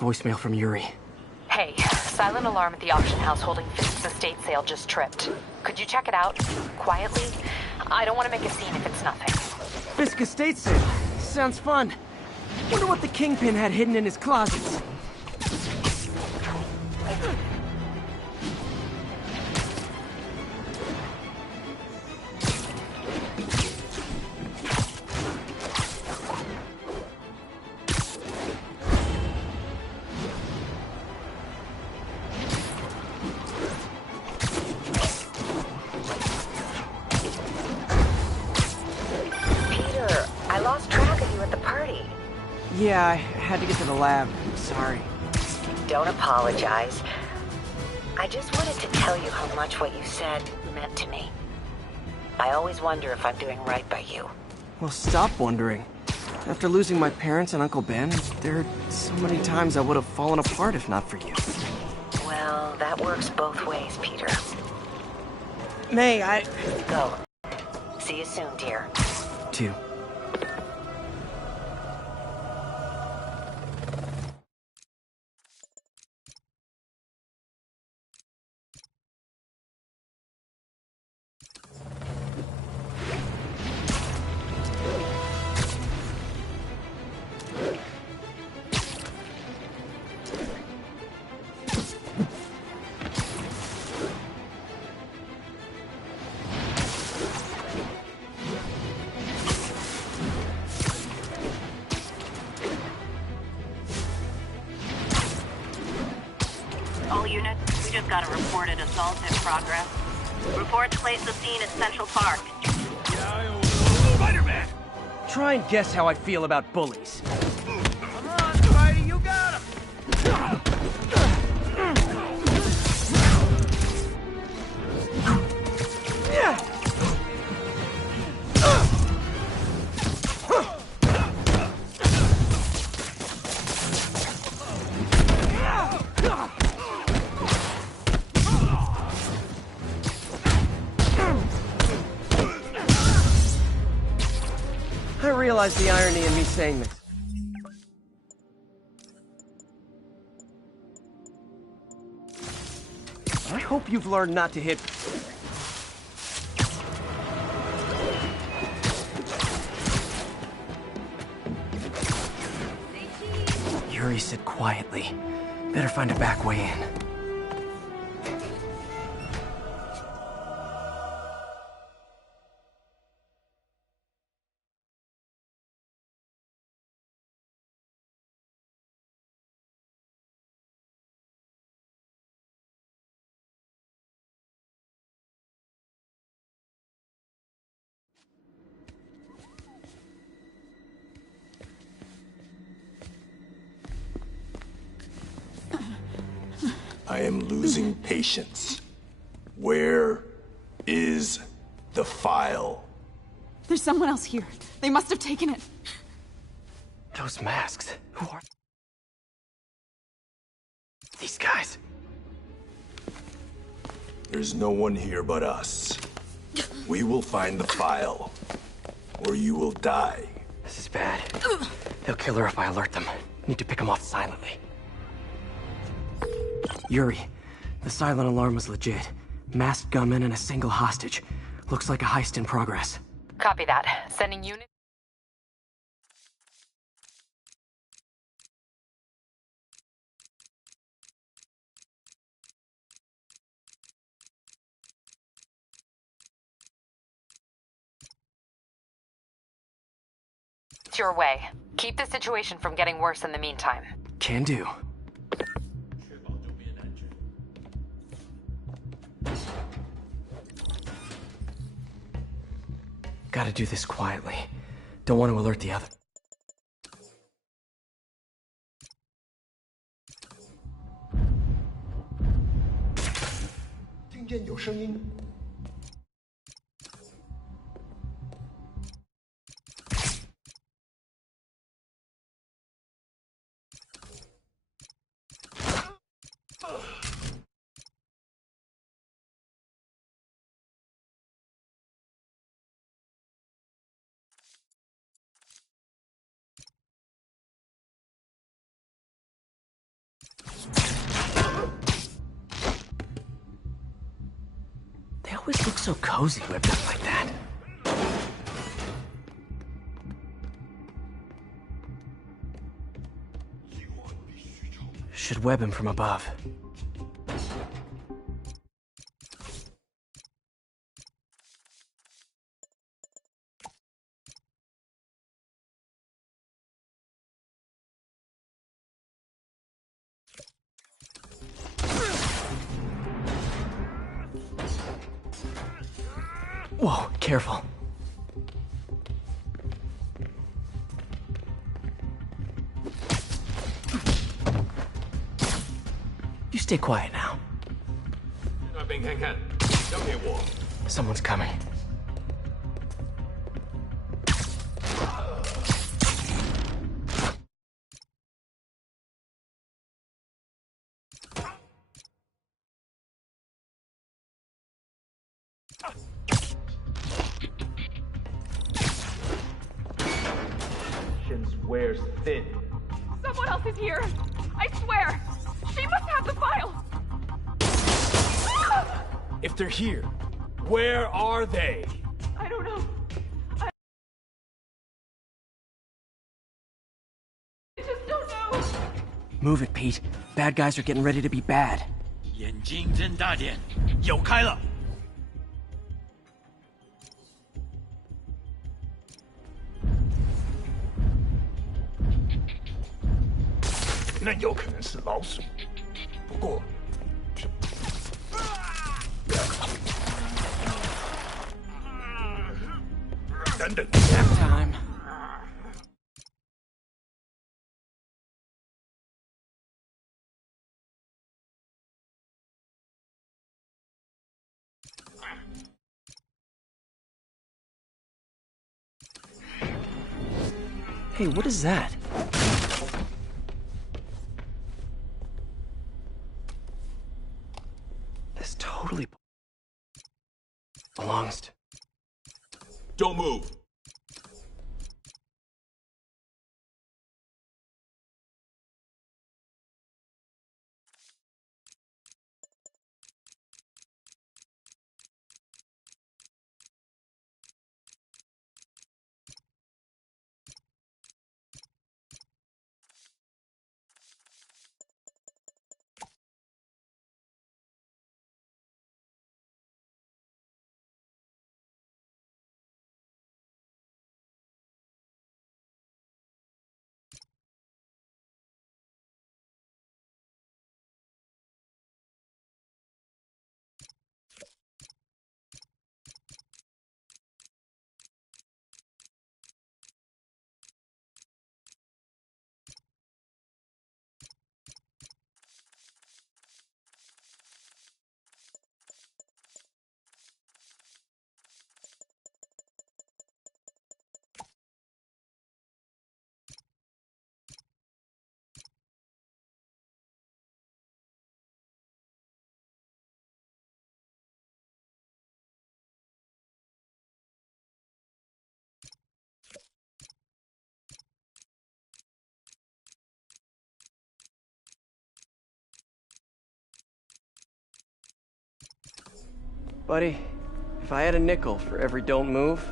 Voicemail from Yuri. Hey, silent alarm at the auction house holding Fisk's estate sale just tripped. Could you check it out? Quietly? I don't want to make a scene if it's nothing. Fisk estate sale. Sounds fun. Wonder what the Kingpin had hidden in his closets. Yeah, I had to get to the lab. Sorry. Don't apologize. I just wanted to tell you how much what you said meant to me. I always wonder if I'm doing right by you. Well, stop wondering. After losing my parents and Uncle Ben, there are so many times I would have fallen apart if not for you. Well, that works both ways, Peter. May, I... Go. See you soon, dear. Too. All units, we just got a reported assault in progress. Reports place the scene at Central Park. Spider-Man! Try and guess how I feel about bullies. Come on, Spidey, you got him! I realize the irony in me saying this. I hope you've learned not to hit... Yuri said quietly. Better find a back way in. I am losing patience. Where is the file? There's someone else here. They must have taken it. Those masks. Who are... these guys? There's no one here but us. We will find the file, or you will die. This is bad. They'll kill her if I alert them. Need to pick them off silently. Yuri, the silent alarm was legit. Masked gunmen and a single hostage. Looks like a heist in progress. Copy that. Sending units. It's your way. Keep the situation from getting worse in the meantime. Can do. Gotta do this quietly. Don't want to alert the other. 听见有声音。They always look so cozy whipped up like that. Should web him from above. Whoa, careful. You stay quiet now. 那边看看，交给我。 Someone's coming. Wears thin. Someone else is here. I swear. She must have the file. If they're here, where are they? I don't know. I just don't know. Move it, Pete. Bad guys are getting ready to be bad. 眼睛睁大点，有开了。那有可能是老鼠，不过，等等。 Time. Hey, what is that? This totally belongs to... Don't move. Buddy, if I had a nickel for every don't move,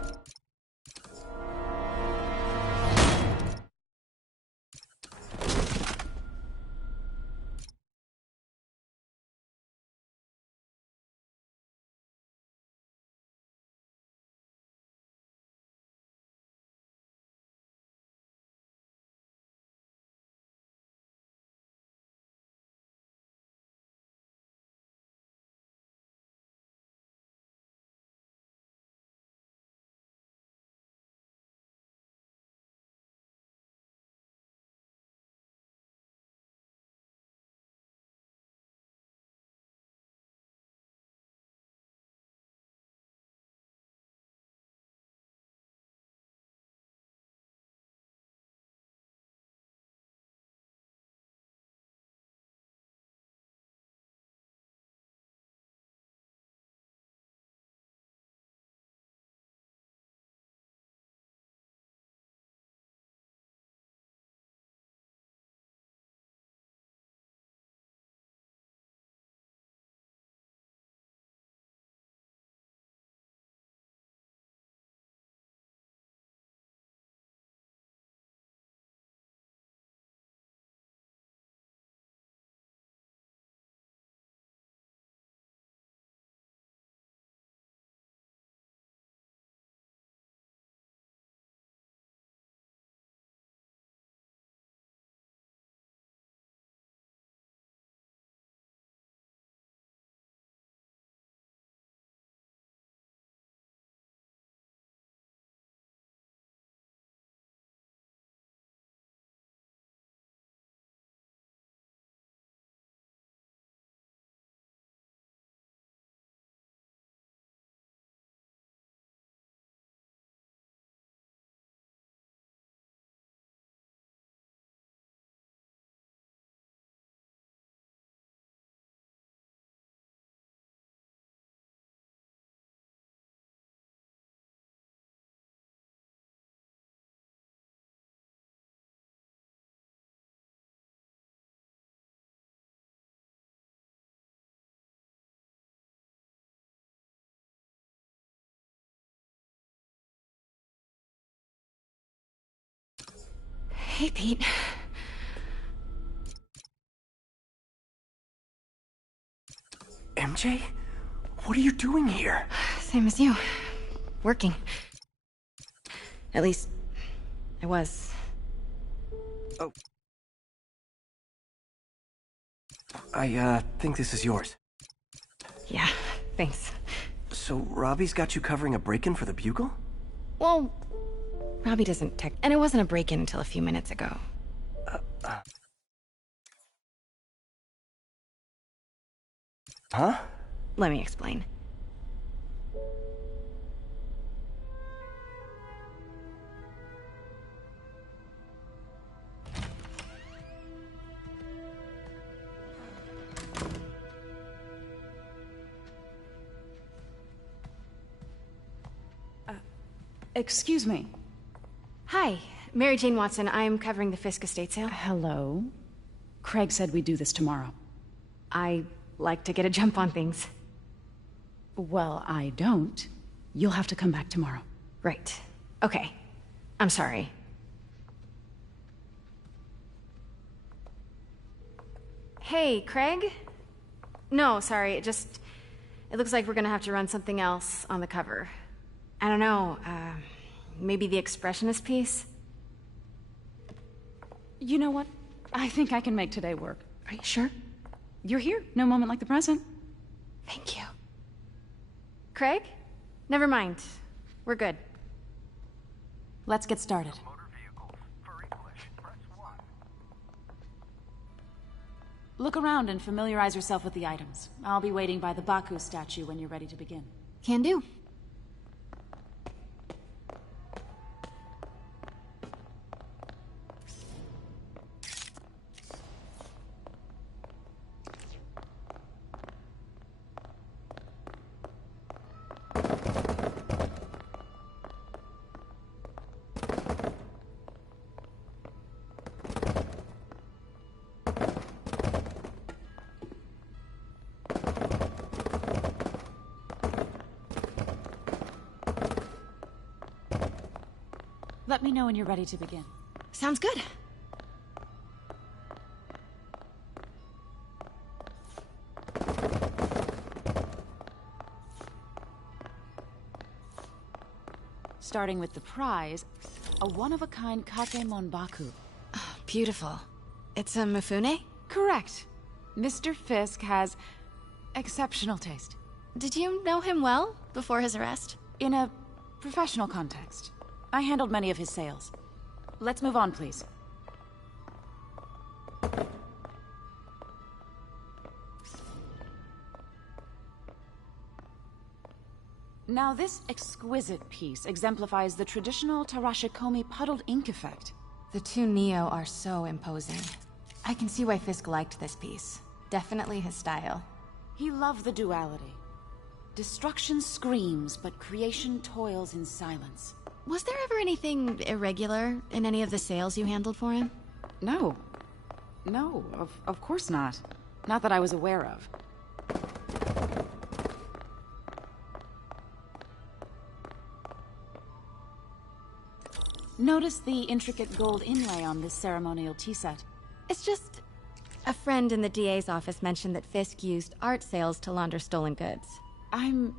Hey, Pete. MJ? What are you doing here? Same as you. Working. At least, I was. Oh. I think this is yours. Yeah, thanks. So Robbie's got you covering a break-in for the Bugle? Well, Robbie doesn't tech, and it wasn't a break-in until a few minutes ago. Huh? Let me explain. Excuse me. Hi, Mary Jane Watson. I'm covering the Fisk estate sale. Hello. Craig said we'd do this tomorrow. I like to get a jump on things. Well, I don't. You'll have to come back tomorrow. Right. Okay. I'm sorry. Hey, Craig? No, sorry, it looks like we're gonna have to run something else on the cover. I don't know, maybe the expressionist piece? You know what? I think I can make today work. Are you sure? You're here. No moment like the present. Thank you. Craig? Never mind. We're good. Let's get started. Look around and familiarize yourself with the items. I'll be waiting by the Baku statue when you're ready to begin. Can do. Let me know when you're ready to begin. Sounds good. Starting with the prize, a one-of-a-kind Kakemon Baku. Beautiful. It's a Mifune? Correct. Mr. Fisk has exceptional taste. Did you know him well before his arrest? In a professional context. I handled many of his sales. Let's move on, please. Now, this exquisite piece exemplifies the traditional Tarashikomi puddled ink effect. The two Neo are so imposing. I can see why Fisk liked this piece. Definitely his style. He loved the duality. Destruction screams, but creation toils in silence. Was there ever anything irregular in any of the sales you handled for him? No. No, of course not. Not that I was aware of. Notice the intricate gold inlay on this ceremonial tea set. It's just... a friend in the DA's office mentioned that Fisk used art sales to launder stolen goods. I'm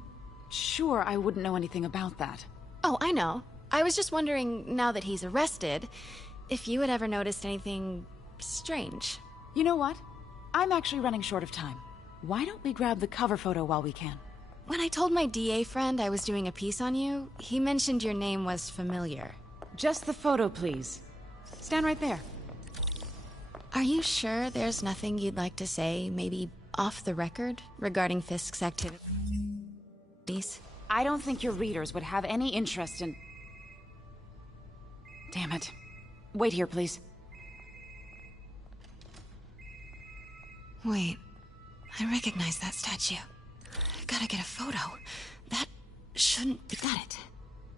sure I wouldn't know anything about that. Oh, I know. I was just wondering, now that he's arrested, if you had ever noticed anything strange. You know what? I'm actually running short of time. Why don't we grab the cover photo while we can? When I told my DA friend I was doing a piece on you, he mentioned your name was familiar. Just the photo, please. Stand right there. Are you sure there's nothing you'd like to say, maybe off the record, regarding Fisk's activities? I don't think your readers would have any interest in... Damn it. Wait here, please. Wait. I recognize that statue. Gotta get a photo. That shouldn't be... Got it.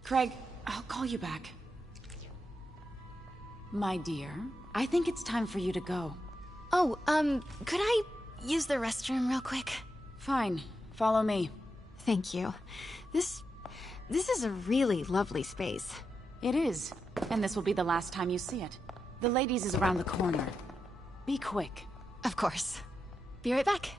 Craig, I'll call you back. My dear, I think it's time for you to go. Oh, could I use the restroom real quick? Fine. Follow me. Thank you. This is a really lovely space. It is. And this will be the last time you see it. The ladies is around the corner. Be quick. Of course. Be right back.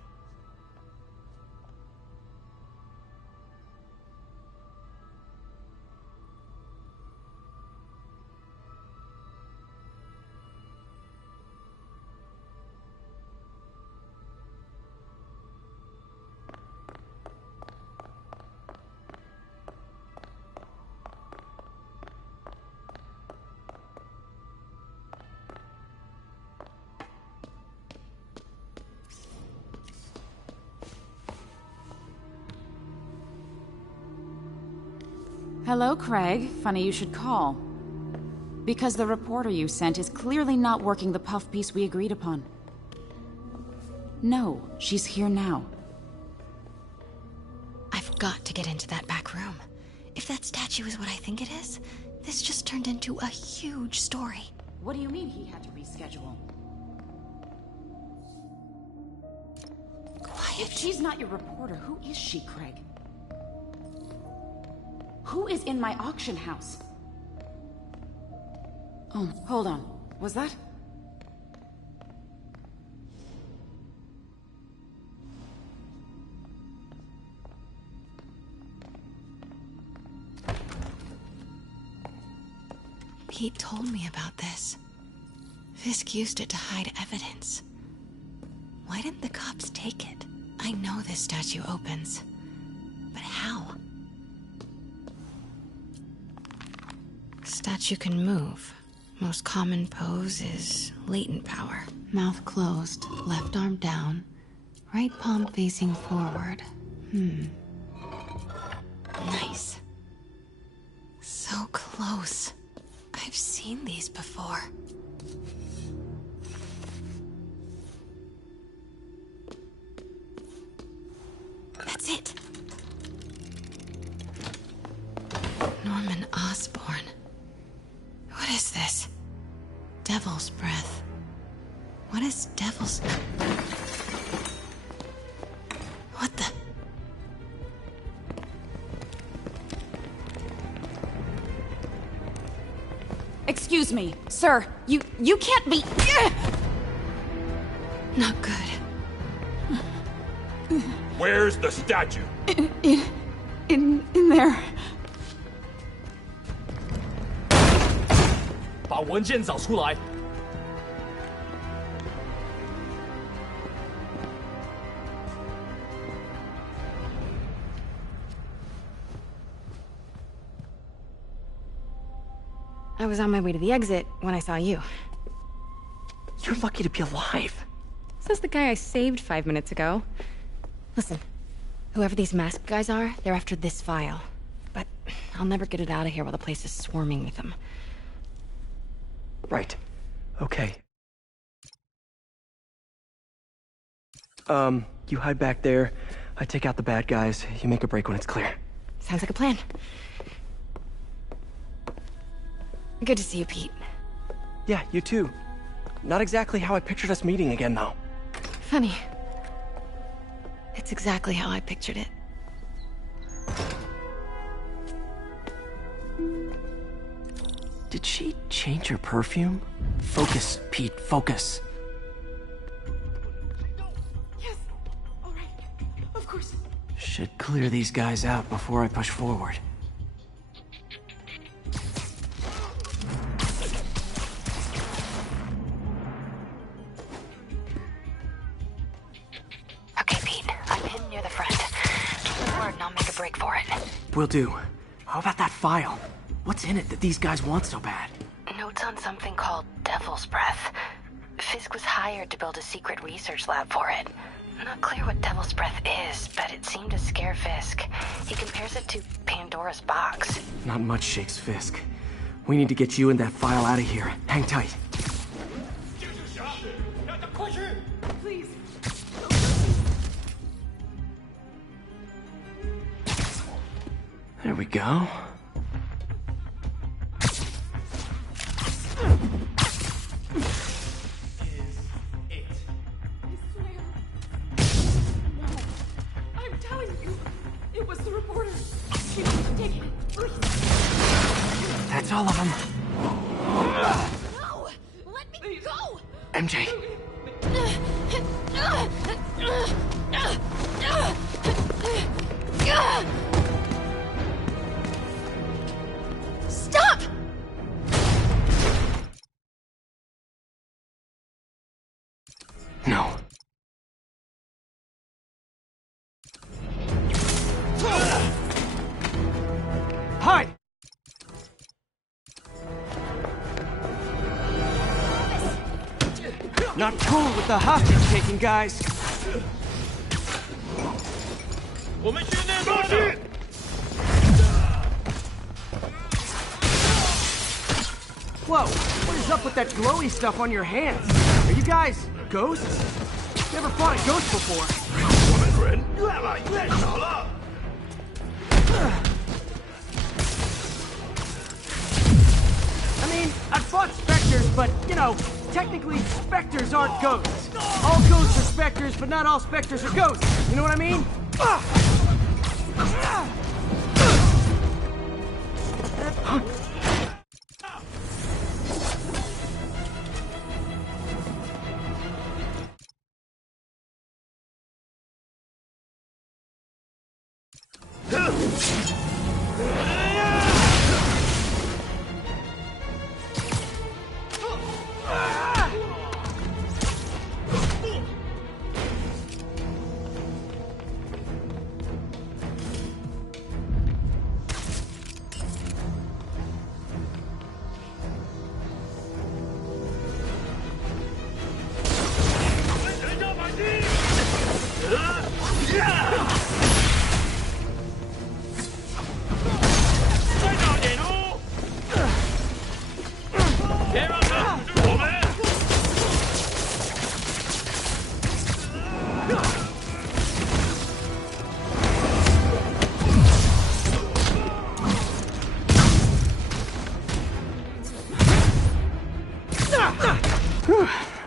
Hello, Craig. Funny you should call. Because the reporter you sent is clearly not working the puff piece we agreed upon. No, she's here now. I've got to get into that back room. If that statue is what I think it is, this just turned into a huge story. What do you mean he had to reschedule? Quiet. If she's not your reporter, who is she, Craig? Who is in my auction house? Oh, hold on. Was that? Pete told me about this. Fisk used it to hide evidence. Why didn't the cops take it? I know this statue opens. But how? Statue can move. Most common pose is latent power. Mouth closed, left arm down, right palm facing forward. Nice. So close. I've seen these before. That's it. Norman Osborn. What is this? Devil's breath. What is devil's... What the... Excuse me, sir. You can't be... Not good. Where's the statue? In there. 把文件找出来。 I was on my way to the exit when I saw you. You're lucky to be alive. Says the guy I saved 5 minutes ago. Listen, whoever these masked guys are, they're after this file. But I'll never get it out of here while the place is swarming with them. Right. Okay. You hide back there. I take out the bad guys. You make a break when it's clear. Sounds like a plan. Good to see you, Pete. Yeah, you too. Not exactly how I pictured us meeting again, though. Funny. It's exactly how I pictured it. Did she change her perfume? Focus, Pete, focus. Yes. All right. Of course. Should clear these guys out before I push forward. Okay, Pete. I'm hidden near the front. Give the word and I'll make a break for it. Will do. How about that file? What's in it that these guys want so bad? Notes on something called Devil's Breath. Fisk was hired to build a secret research lab for it. Not clear what Devil's Breath is, but it seemed to scare Fisk. He compares it to Pandora's box. Not much shakes Fisk. We need to get you and that file out of here. Hang tight. Please. There we go. I'm telling you, it was the reporter. She was taking it. Please. That's all of them. No! Let MJ. Stop! No. Hide! Not cool with the hostage taking, guys. 我们训练过去。 Whoa, what is up with that glowy stuff on your hands? Are you guys ghosts? Never fought a ghost before. 我们人越来越少了。 I mean, I've fought specters, but, you know, technically specters aren't ghosts. All ghosts are specters, but not all specters are ghosts. You know what I mean?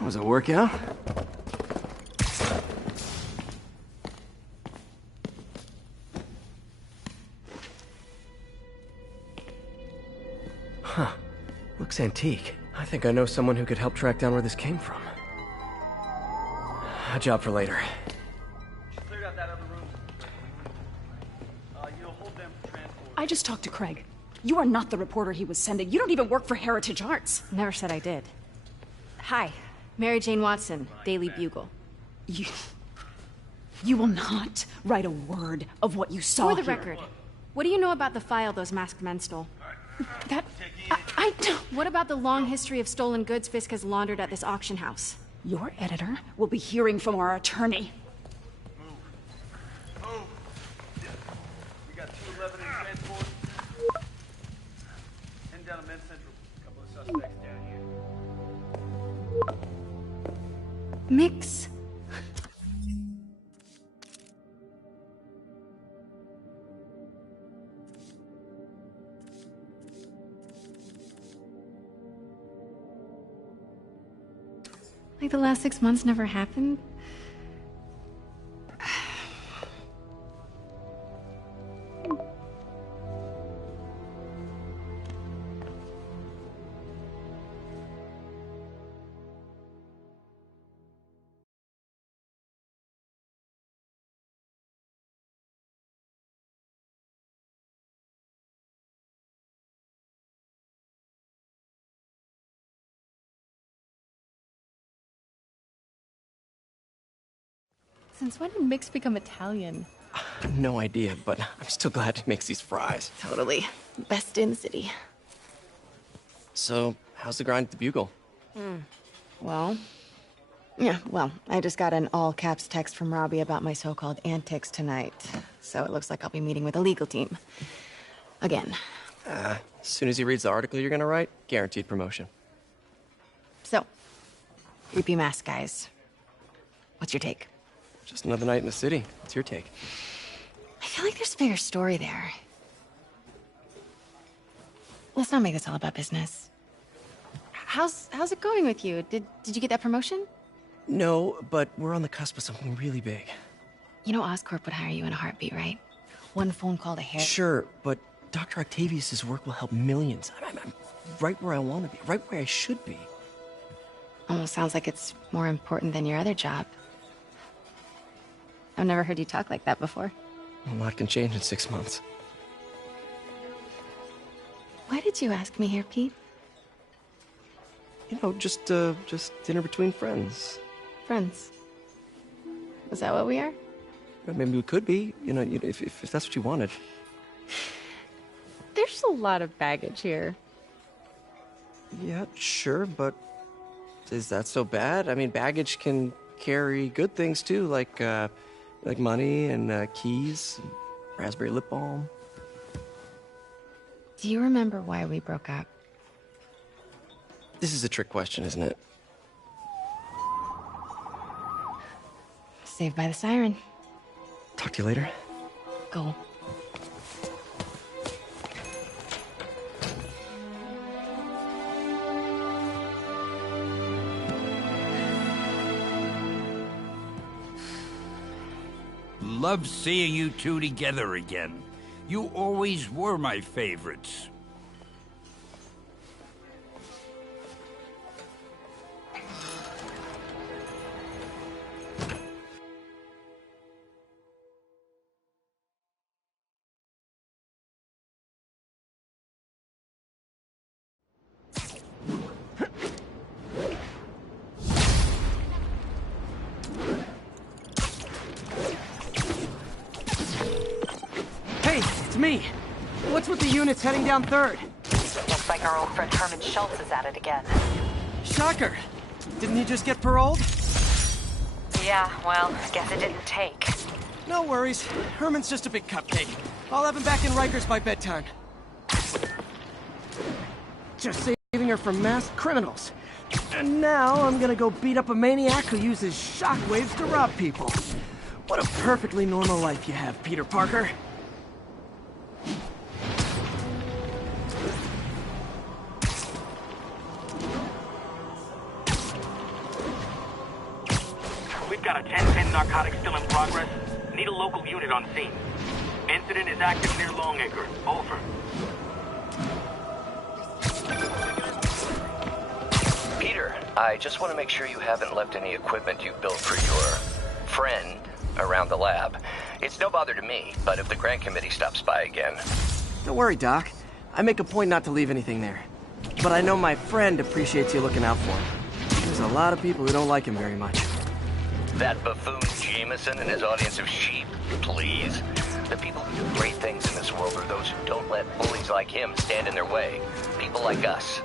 Was it a workout? Huh. Looks antique. I think I know someone who could help track down where this came from. A job for later. I just talked to Craig. You are not the reporter he was sending. You don't even work for Heritage Arts. Never said I did. Hi, Mary Jane Watson, Daily Bugle. You will not write a word of what you saw For the here. record, what do you know about the file those masked men stole? I don't... What about the long history of stolen goods Fisk has laundered at this auction house? Your editor will be hearing from our attorney. We got 211 in transport. 10 down to Med Central. A couple of suspects down here. Mix. Like the last 6 months never happened? Since when did Mix become Italian? No idea, but I'm still glad he makes these fries. Totally. Best in the city. So, how's the grind at the Bugle? Well, I just got an all-caps text from Robbie about my so-called antics tonight. So it looks like I'll be meeting with a legal team. Again. As soon as he reads the article you're gonna write, guaranteed promotion. So, creepy mask guys. What's your take? Just another night in the city. What's your take? I feel like there's a bigger story there. Let's not make this all about business. How's it going with you? Did you get that promotion? No, but we're on the cusp of something really big. You know Oscorp would hire you in a heartbeat, right? One phone call to hit. Sure, but Dr. Octavius's work will help millions. I'm right where I want to be, right where I should be. Almost sounds like it's more important than your other job. I've never heard you talk like that before. A lot can change in 6 months. Why did you ask me here, Pete? You know, just dinner between friends. Friends. Is that what we are? Maybe we could be, you know, if that's what you wanted. There's a lot of baggage here. Yeah, sure, but is that so bad? I mean, baggage can carry good things too, like money and keys, and raspberry lip balm. Do you remember why we broke up? This is a trick question, isn't it? Saved by the siren. Talk to you later. Go. Love seeing you two together again. You always were my favorites. It's me. What's with the units heading down 3rd? Looks like our old friend Herman Schultz is at it again. Shocker. Didn't he just get paroled? Yeah, well, guess it didn't take. No worries. Herman's just a big cupcake. I'll have him back in Rikers by bedtime. Just saving her from masked criminals. And now I'm gonna go beat up a maniac who uses shockwaves to rob people. What a perfectly normal life you have, Peter Parker. We've got a 10-10 narcotics still in progress. Need a local unit on scene. Incident is active near Longacre. Over. Peter, I just want to make sure you haven't left any equipment you built for your friend around the lab. It's no bother to me, but if the grant committee stops by again... Don't worry, Doc. I make a point not to leave anything there. But I know my friend appreciates you looking out for him. There's a lot of people who don't like him very much. That buffoon Jameson and his audience of sheep, please. The people who do great things in this world are those who don't let bullies like him stand in their way. People like us.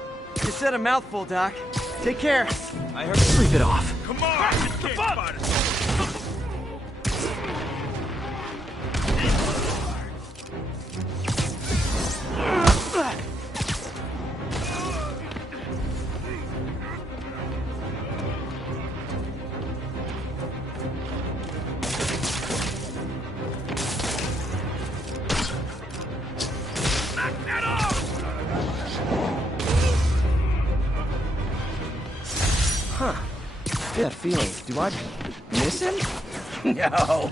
You said a mouthful, Doc. Take care. I heard... Sleep it off. Come on! Get the Huh. That feeling. Do I miss him? No.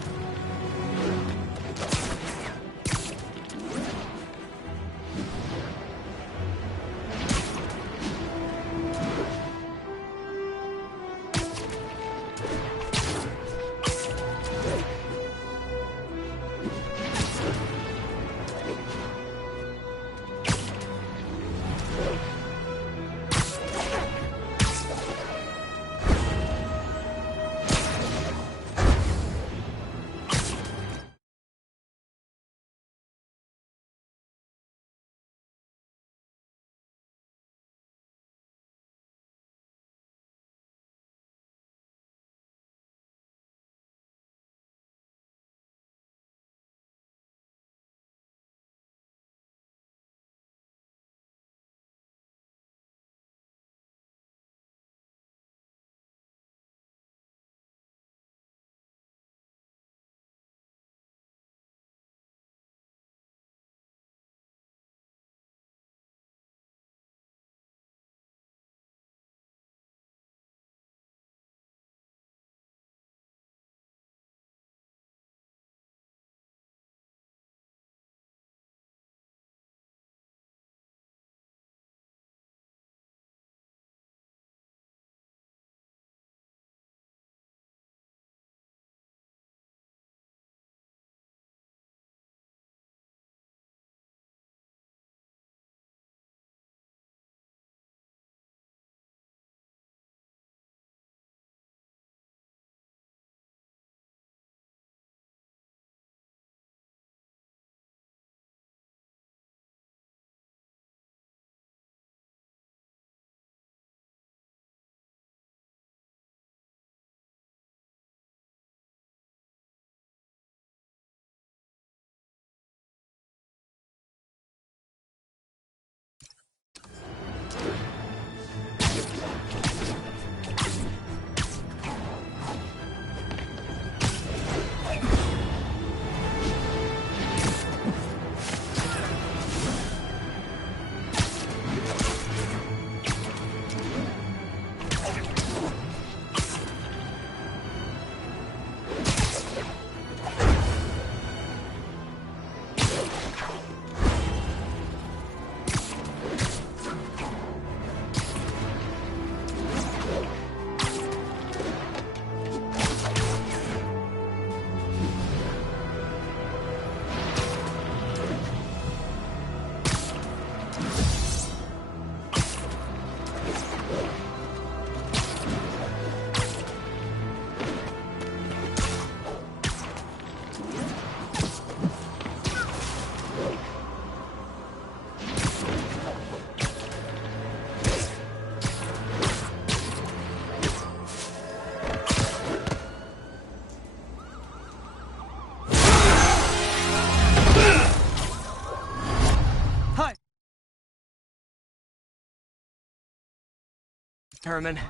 Herman.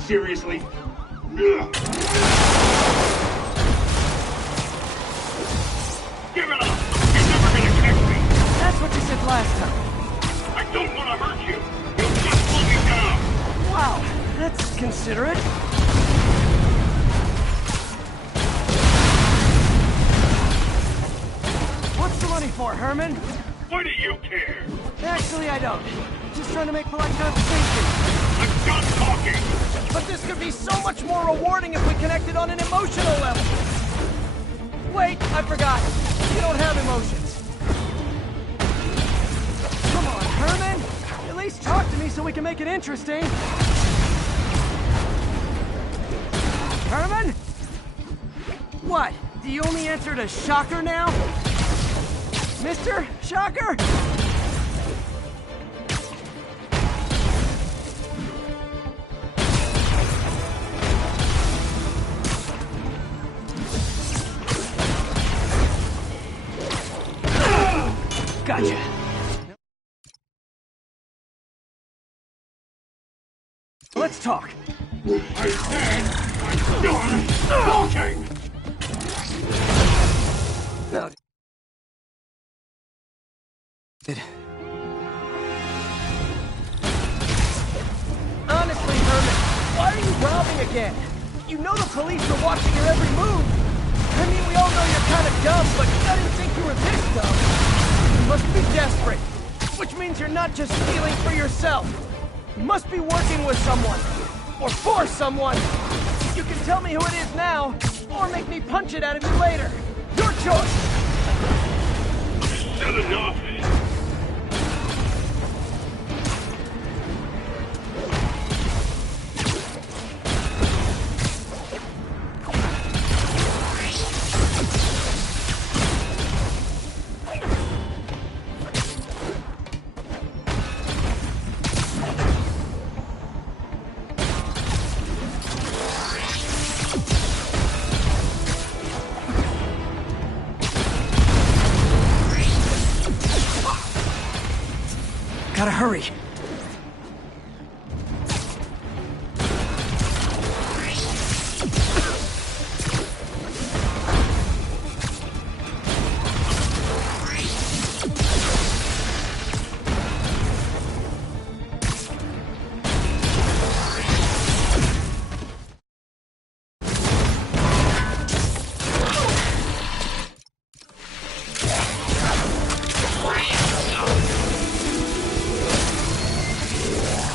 Seriously? Give it up! You're never gonna catch me! That's what you said last time. I don't want to hurt you! You'll just pull me down! Wow, that's considerate. What's the money for, Herman? Why do you care? Actually, I don't. Just trying to make polite conversation. I'm done talking! But this could be so much more rewarding if we connected on an emotional level. Wait, I forgot. You don't have emotions. Come on, Herman. At least talk to me so we can make it interesting. Herman? What? Do you only answer to Shocker now? Mr. Shocker? Gotcha. Let's talk. I said I'm done talking! No. Honestly, Herman, why are you robbing again? You know the police are watching your every move. I mean, we all know you're kind of dumb, but I didn't think you were this dumb. You must be desperate, which means you're not just stealing for yourself. You must be working with someone, or for someone. You can tell me who it is now, or make me punch it out of you later. Your choice. Said enough. Gotta hurry.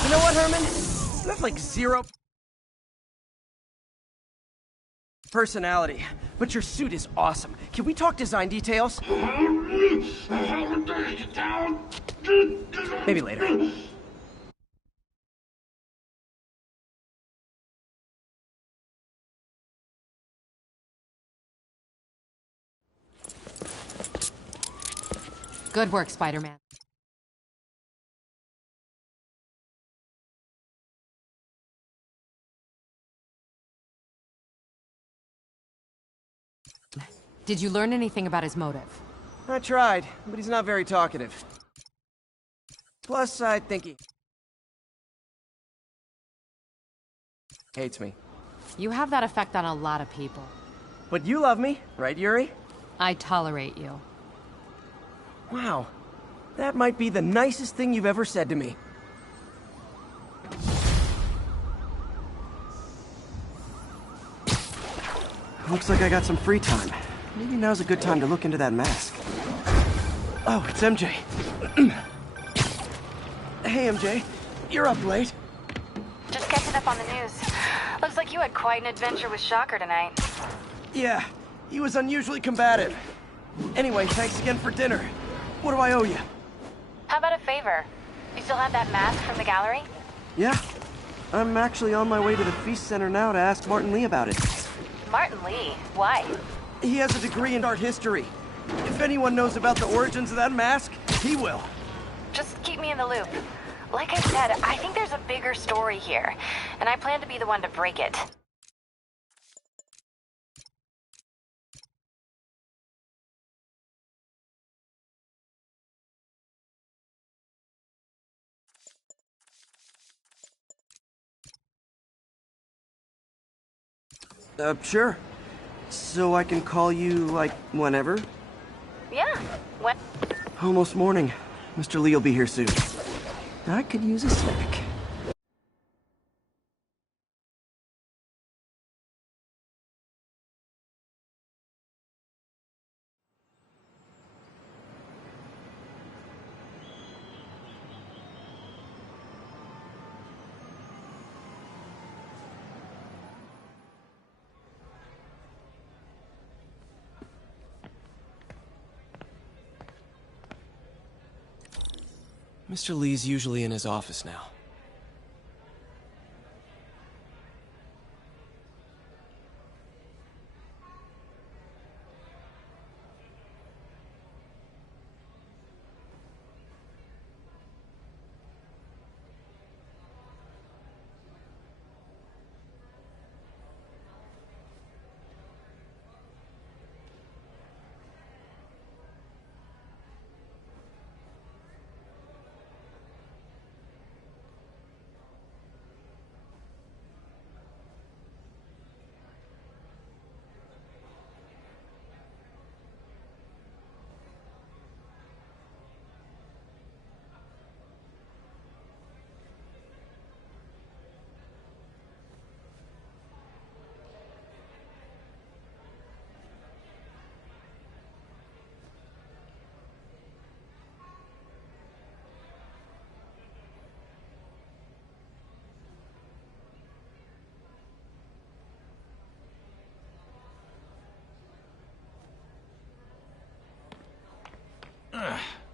You know what, Herman? You have like zero personality, but your suit is awesome. Can we talk design details? Maybe later. Good work, Spider-Man. Did you learn anything about his motive? I tried, but he's not very talkative. Plus, I think he hates me. You have that effect on a lot of people. But you love me, right, Yuri? I tolerate you. Wow. That might be the nicest thing you've ever said to me. Looks like I got some free time. Maybe now's a good time to look into that mask. Oh, it's MJ. Hey, MJ. You're up late. Just catching up on the news. Looks like you had quite an adventure with Shocker tonight. Yeah, he was unusually combative. Anyway, thanks again for dinner. What do I owe you? How about a favor? You still have that mask from the gallery? Yeah. I'm actually on my way to the Feast Center now to ask Martin Lee about it. Martin Lee? Why? He has a degree in art history. If anyone knows about the origins of that mask, he will. Just keep me in the loop. Like I said, I think there's a bigger story here, and I plan to be the one to break it. Sure. So I can call you, like, whenever? Yeah, when? Almost morning. Mr. Lee will be here soon. I could use a snack. Mr. Lee's usually in his office now.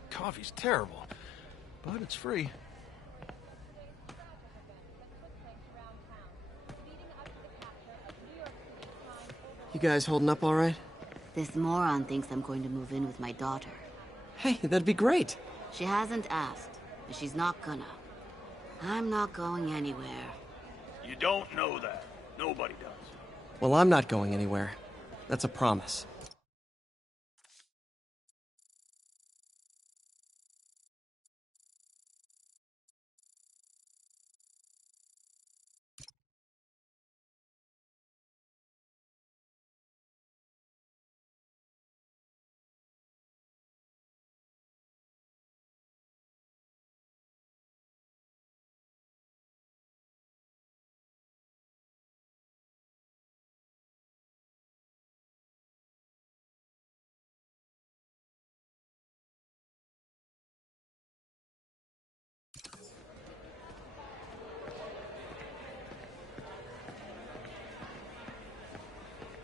Coffee's terrible, but it's free. You guys holding up all right? This moron thinks I'm going to move in with my daughter. Hey, that'd be great. She hasn't asked, but she's not gonna. I'm not going anywhere. You don't know that. Nobody does. Well, I'm not going anywhere. That's a promise.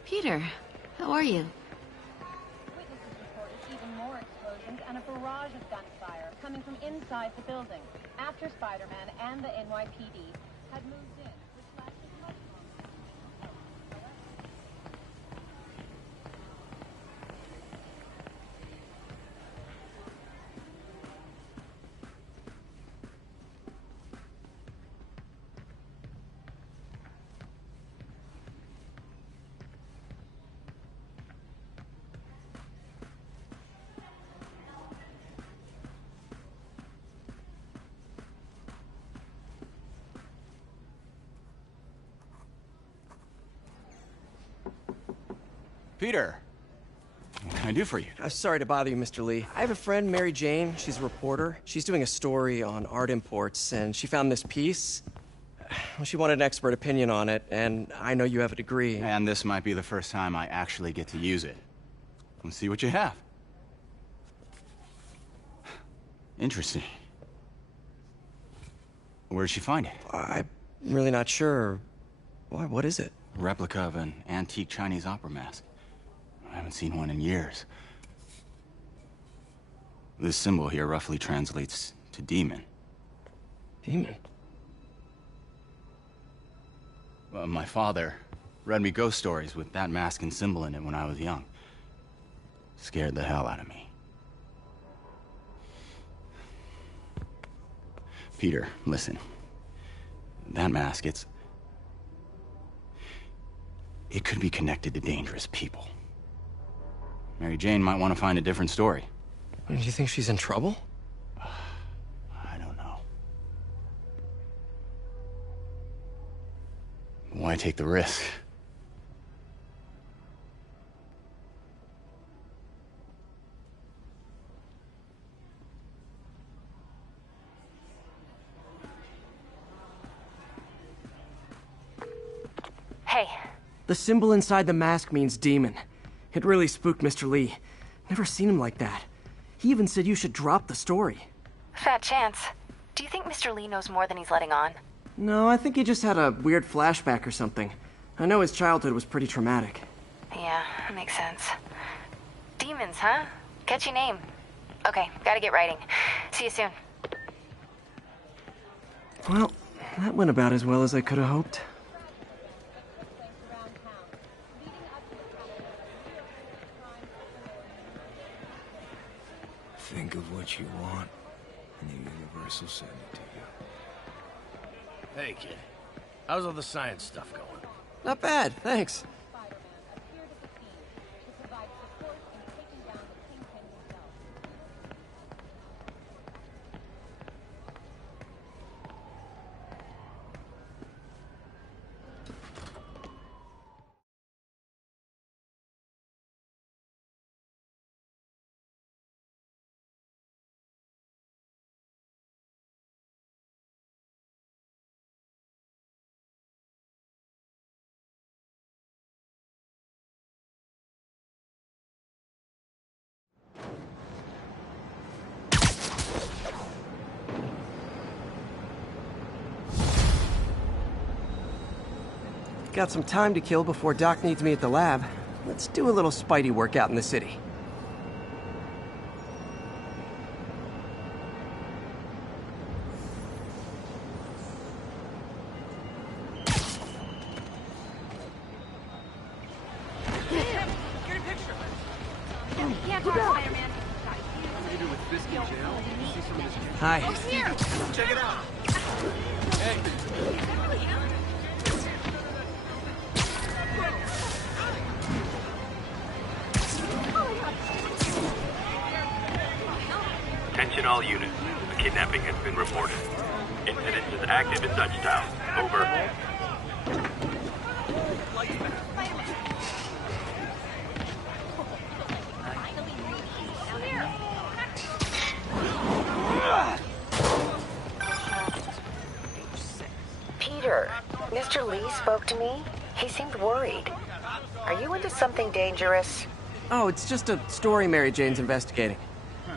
Peter, how are you? Witnesses reported even more explosions and a barrage of gunfire coming from inside the building after Spider-Man and the NYPD had moved in, which lasted much longer. Peter, what can I do for you? Sorry to bother you, Mr. Lee. I have a friend, Mary Jane. She's a reporter. She's doing a story on art imports, and she found this piece. Well, she wanted an expert opinion on it, and I know you have a degree. And this might be the first time I actually get to use it. Let's see what you have. Interesting. Where did she find it? I'm really not sure. Why, what is it? A replica of an antique Chinese opera mask. I haven't seen one in years. This symbol here roughly translates to demon. Demon? Well, my father read me ghost stories with that mask and symbol in it when I was young. Scared the hell out of me. Peter, listen. That mask, it could be connected to dangerous people. Mary Jane might want to find a different story. Do you think she's in trouble? I don't know. Why take the risk? Hey. The symbol inside the mask means demon. It really spooked Mr. Lee. Never seen him like that. He even said you should drop the story. Fat chance. Do you think Mr. Lee knows more than he's letting on? No, I think he just had a weird flashback or something. I know his childhood was pretty traumatic. Yeah, that makes sense. Demons, huh? Catchy name. Okay, gotta get writing. See you soon. Well, that went about as well as I could have hoped. Think of what you want, and the universe will send it to you. Hey, kid. How's all the science stuff going? Not bad, thanks. Got some time to kill before Doc needs me at the lab. Let's do a little Spidey workout in the city. Hi. Here. Check it out. Hey. Attention all units. A kidnapping has been reported. Incident is active in Dutchtown. Over. Peter, Mr. Lee spoke to me. He seemed worried. Are you into something dangerous? Oh, it's just a story Mary Jane's investigating.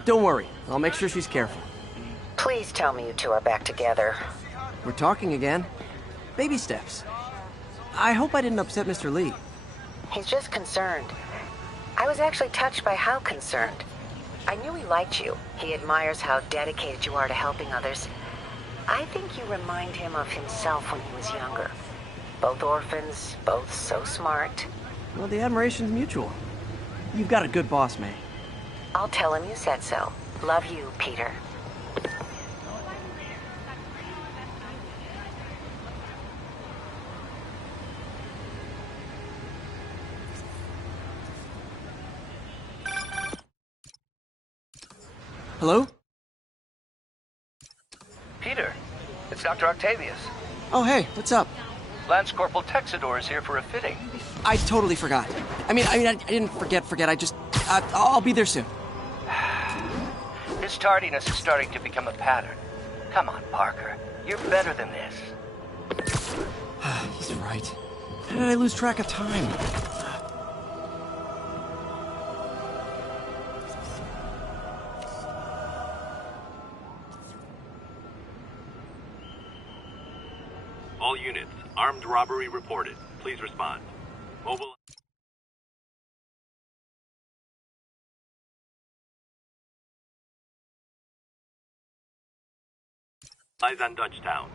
Don't worry, I'll make sure she's careful. Please tell me you two are back together. We're talking again. Baby steps. I hope I didn't upset Mr. Lee. He's just concerned. I was actually touched by how concerned. I knew he liked you. He admires how dedicated you are to helping others. I think you remind him of himself when he was younger. Both orphans, both so smart. Well, the admiration's mutual. You've got a good boss, May. I'll tell him you said so. Love you, Peter. Hello? Peter, it's Dr. Octavius. Oh, hey, what's up? Lance Corporal Texador is here for a fitting. I totally forgot. I didn't forget. I'll be there soon. His tardiness is starting to become a pattern. Come on, Parker. You're better than this. He's right. How did I lose track of time? All units, armed robbery reported. Please respond. Mobile. Eyes on Dutchtown.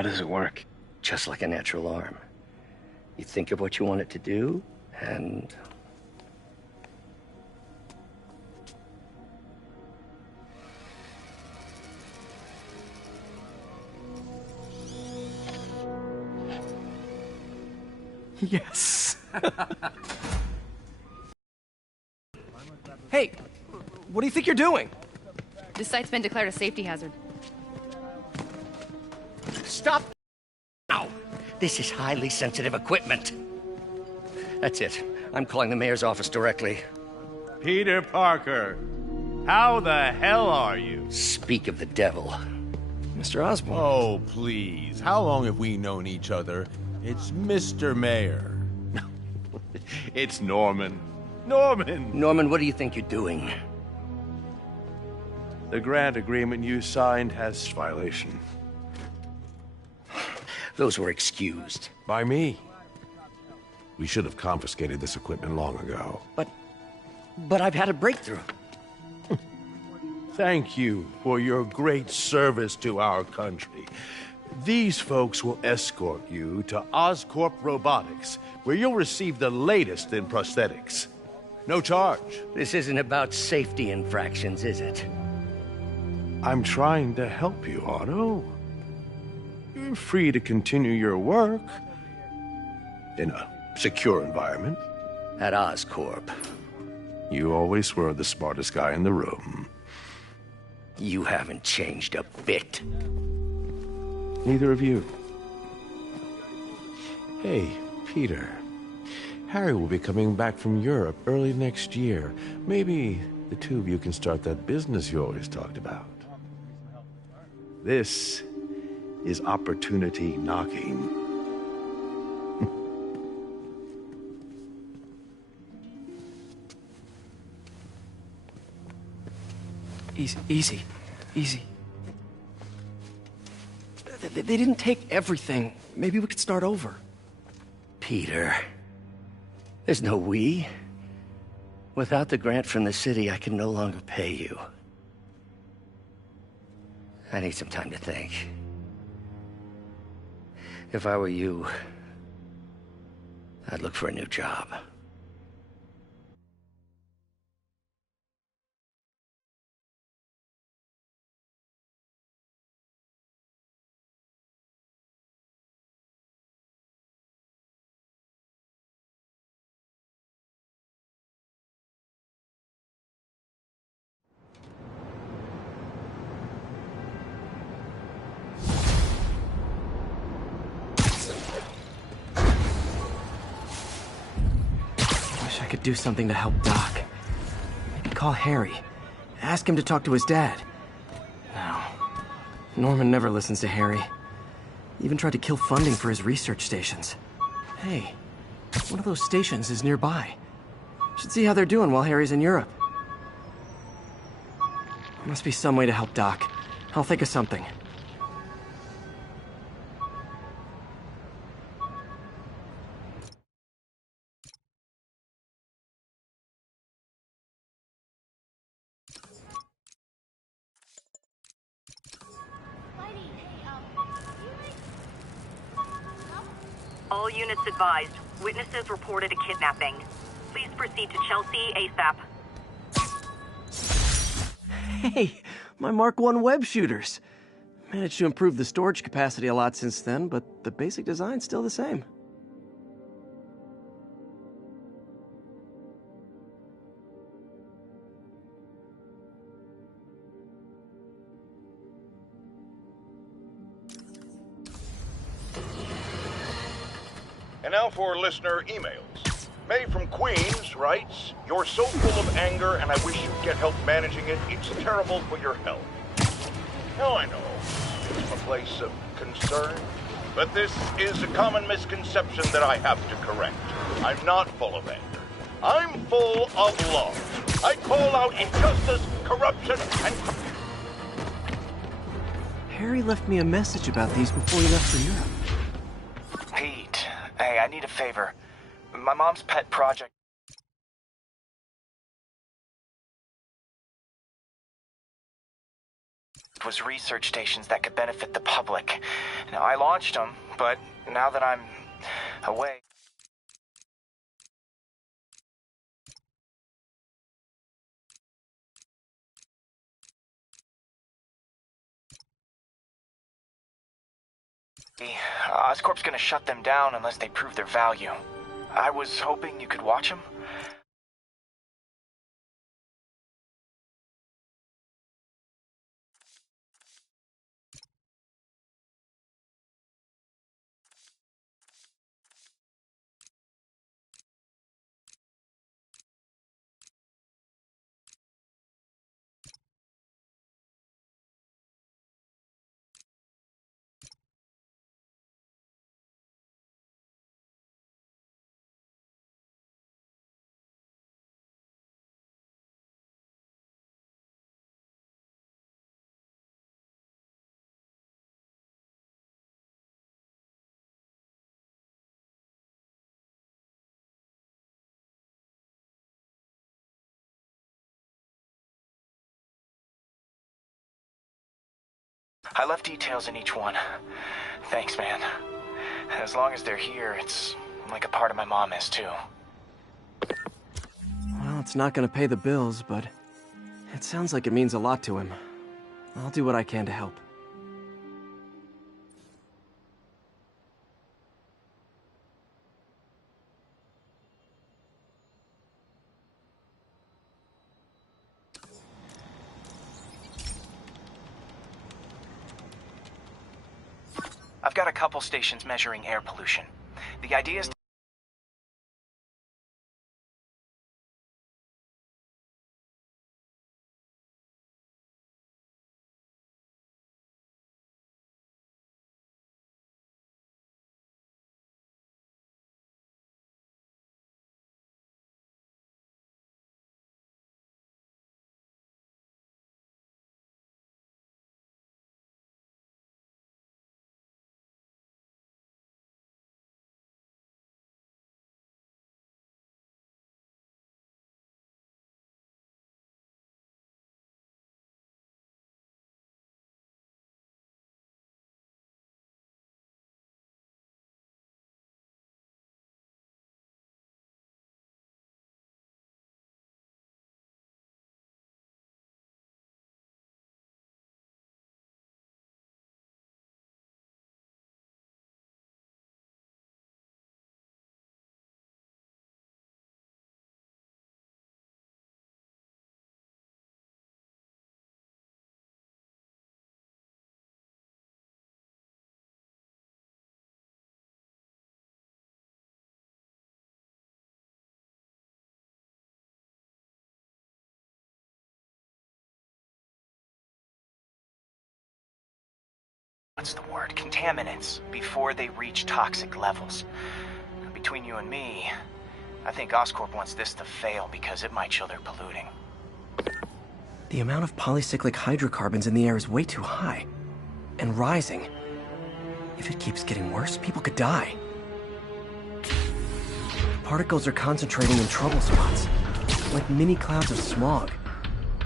How does it work? Just like a natural arm. You think of what you want it to do, and... Yes. Hey, what do you think you're doing? This site's been declared a safety hazard. Stop now! This is highly sensitive equipment. That's it. I'm calling the mayor's office directly. Peter Parker, how the hell are you? Speak of the devil. Mr. Osborn. Oh, please. How long have we known each other? It's Mr. Mayor. It's Norman. Norman! Norman, what do you think you're doing? The grant agreement you signed has violation. Those were excused. By me. We should have confiscated this equipment long ago. But I've had a breakthrough. Thank you for your great service to our country. These folks will escort you to Oscorp Robotics, where you'll receive the latest in prosthetics. No charge. This isn't about safety infractions, is it? I'm trying to help you, Otto. You're free to continue your work in a secure environment. At Oscorp. You always were the smartest guy in the room. You haven't changed a bit. Neither of you. Hey, Peter. Harry will be coming back from Europe early next year. Maybe the two of you can start that business you always talked about. This is opportunity knocking. Easy. They didn't take everything. Maybe we could start over. Peter, there's no we. Without the grant from the city, I can no longer pay you. I need some time to think. If I were you, I'd look for a new job. I could do something to help Doc. Maybe call Harry. Ask him to talk to his dad. No. Norman never listens to Harry. He even tried to kill funding for his research stations. Hey, one of those stations is nearby. Should see how they're doing while Harry's in Europe. Must be some way to help Doc. I'll think of something. All units advised. Witnesses reported a kidnapping. Please proceed to Chelsea ASAP. Hey, my Mark I web shooters. Managed to improve the storage capacity a lot since then, but the basic design's still the same. And now for listener emails. May from Queens writes, "You're so full of anger and I wish you'd get help managing it. It's terrible for your health." Now I know it's from a place of concern, but this is a common misconception that I have to correct. I'm not full of anger. I'm full of love. I call out injustice, corruption, and... Harry left me a message about these before he left for Europe. Pete, hey, I need a favor. My mom's pet project... was research stations that could benefit the public. Now, I launched them, but now that I'm away... Oscorp's gonna shut them down unless they prove their value. I was hoping you could watch them. I left details in each one. Thanks, man. As long as they're here, it's like a part of my mom is, too. Well, it's not gonna pay the bills, but it sounds like it means a lot to him. I'll do what I can to help. I've got a couple stations measuring air pollution. The idea is... What's the word? Contaminants, before they reach toxic levels. Between you and me, I think Oscorp wants this to fail because it might show they're polluting. The amount of polycyclic hydrocarbons in the air is way too high. And rising. If it keeps getting worse, people could die. Particles are concentrating in trouble spots, like mini clouds of smog.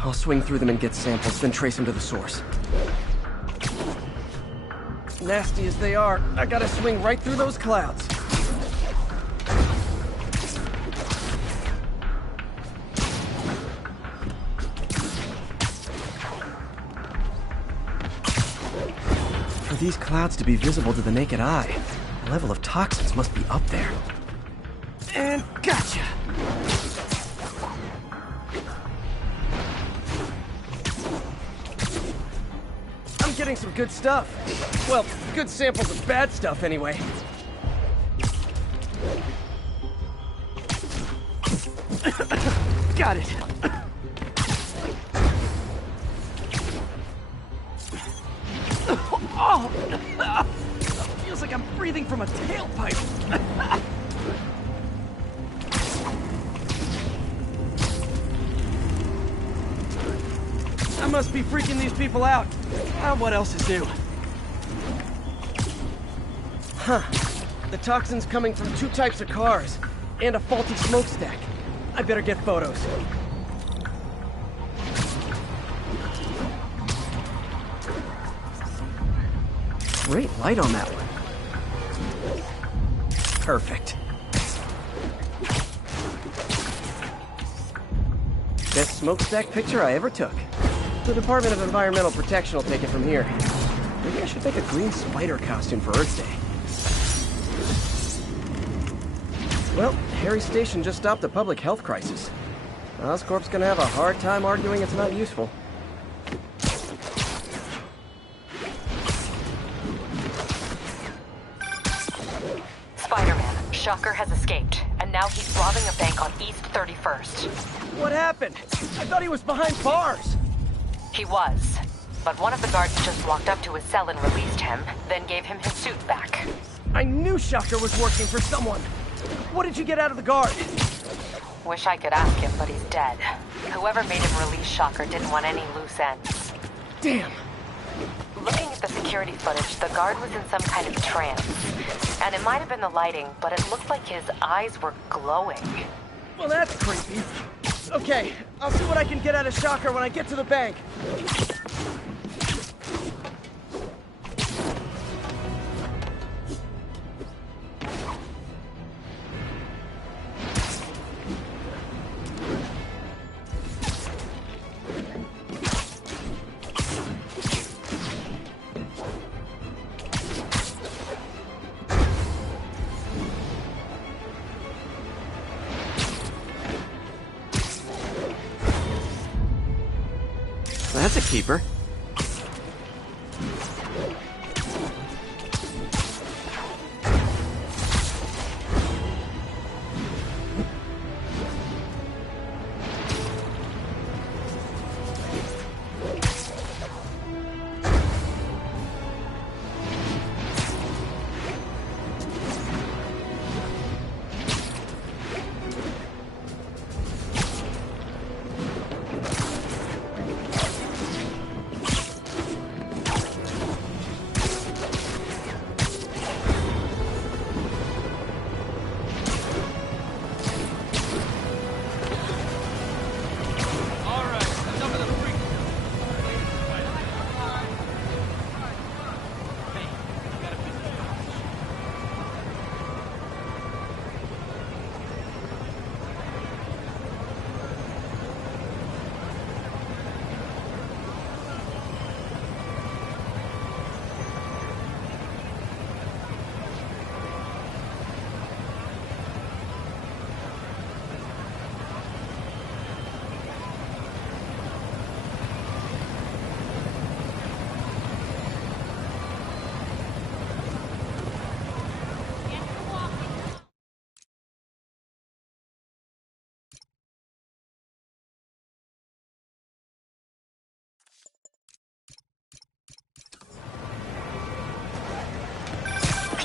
I'll swing through them and get samples, then trace them to the source. Nasty as they are, I gotta swing right through those clouds. For these clouds to be visible to the naked eye, the level of toxins must be up there. And gotcha! I'm getting some good stuff. Well, good samples of bad stuff anyway. Got it. Oh! Feels like I'm breathing from a tailpipe. I must be freaking these people out. What else is new? Huh. The toxin's coming from 2 types of cars, and a faulty smokestack. I better get photos. Great light on that one. Perfect. Best smokestack picture I ever took. The Department of Environmental Protection will take it from here. Maybe I should make a green spider costume for Earth Day. Well, Harry's station just stopped a public health crisis. Oscorp's gonna have a hard time arguing it's not useful. Spider-Man, Shocker has escaped, and now he's robbing a bank on East 31st. What happened? I thought he was behind bars. He was, but one of the guards just walked up to his cell and released him, then gave him his suit back. I knew Shocker was working for someone. What did you get out of the guard? Wish I could ask him, but he's dead. Whoever made him release Shocker didn't want any loose ends. Damn. Looking at the security footage, the guard was in some kind of trance. And it might have been the lighting, but it looked like his eyes were glowing. Well, that's creepy. Okay, I'll see what I can get out of Shocker when I get to the bank. That's a keeper.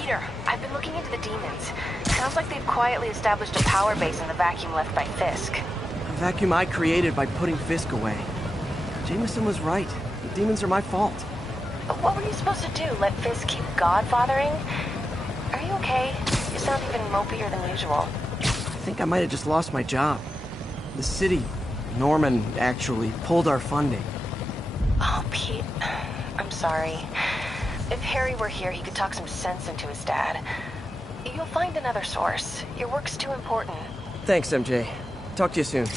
Peter, I've been looking into the demons. Sounds like they've quietly established a power base in the vacuum left by Fisk. A vacuum I created by putting Fisk away. Jameson was right. The demons are my fault. But what were you supposed to do? Let Fisk keep godfathering? Are you okay? You sound even mopier than usual. I think I might have just lost my job. The city, Norman, actually, pulled our funding. Oh, Pete. I'm sorry. If Harry were here, he could talk some sense into his dad. You'll find another source. Your work's too important. Thanks, MJ. Talk to you soon.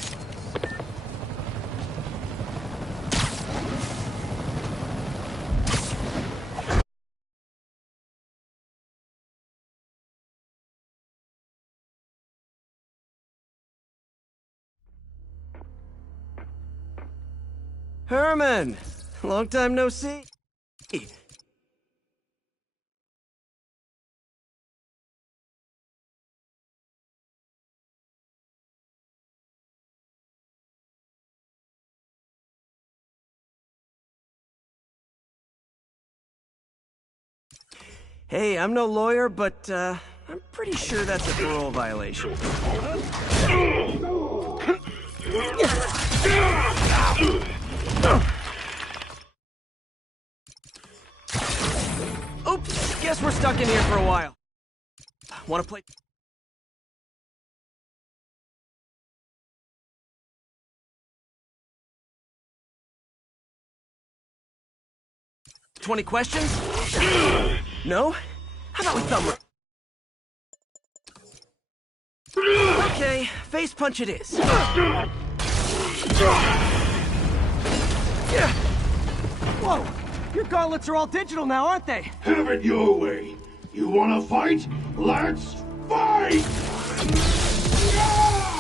Herman! Long time no see. Hey, I'm no lawyer, but I'm pretty sure that's a parole violation. Oops, guess we're stuck in here for a while. Wanna play? 20 questions? No? How about we thumb... Okay, face punch it is. Yeah. Whoa! Your gauntlets are all digital now, aren't they? Have it your way. You wanna fight? Let's fight!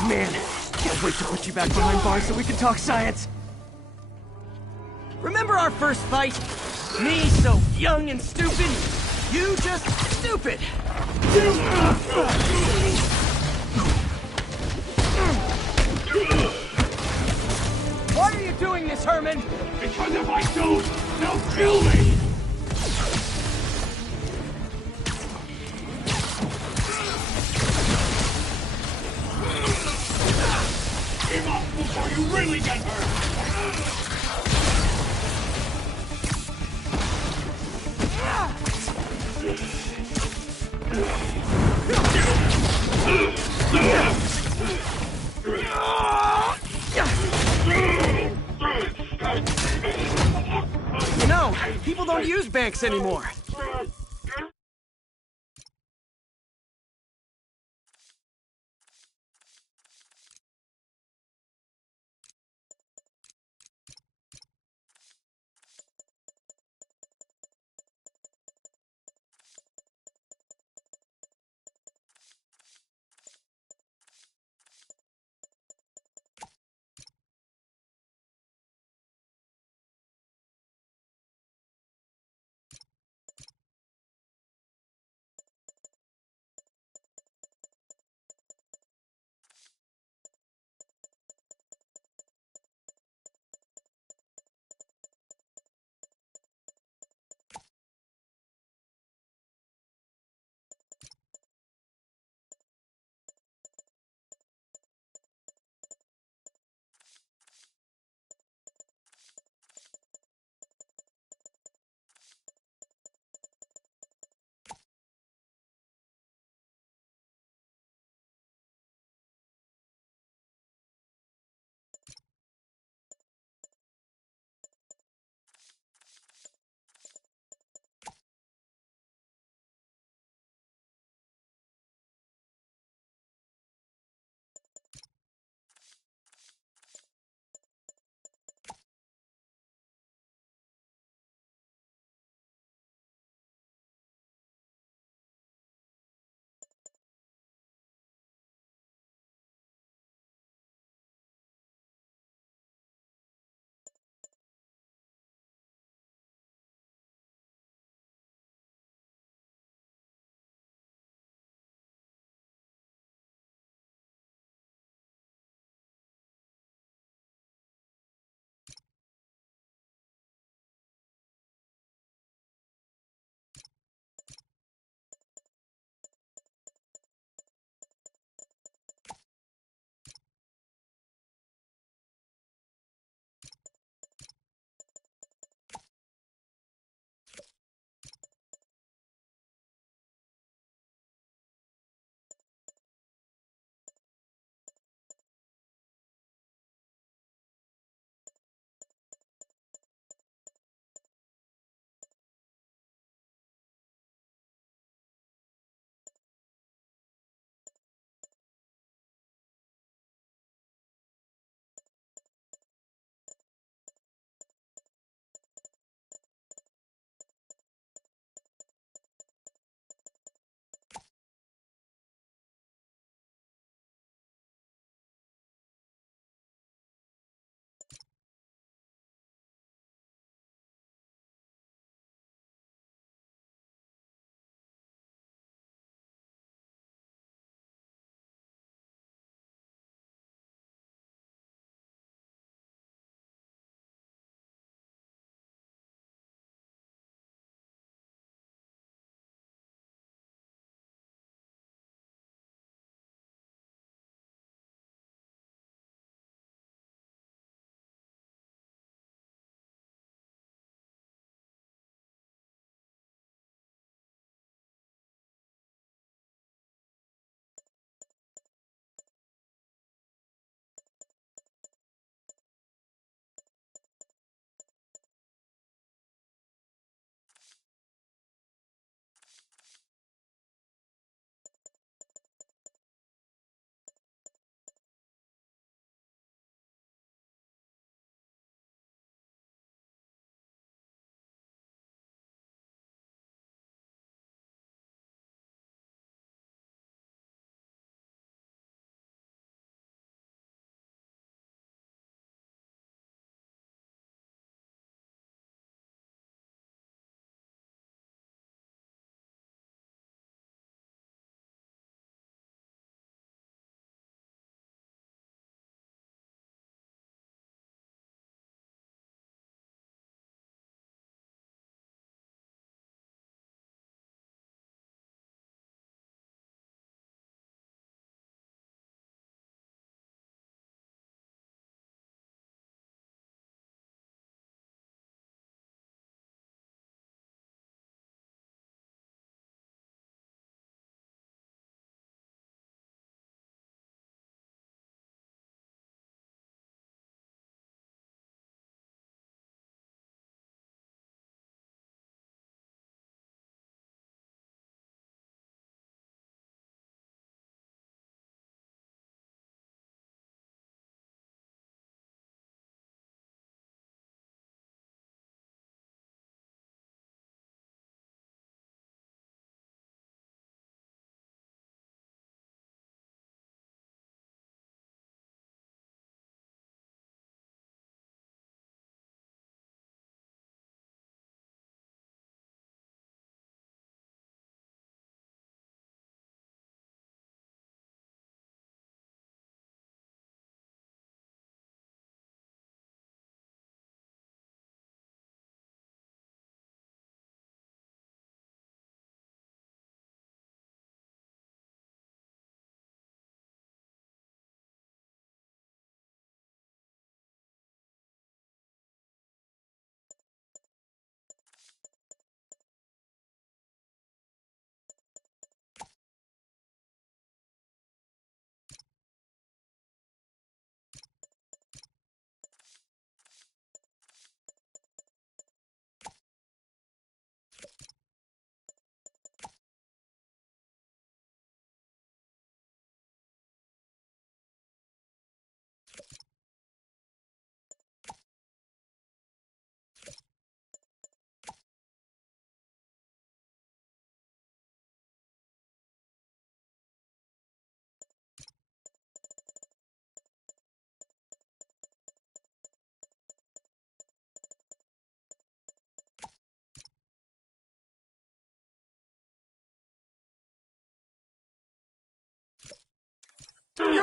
Man, can't wait to put you back behind bars so we can talk science. Remember our first fight? Me so young and stupid, you just stupid. Why are you doing this, Herman? Because if I don't, they'll kill me! Give up before you really get hurt! You know, people don't use banks anymore.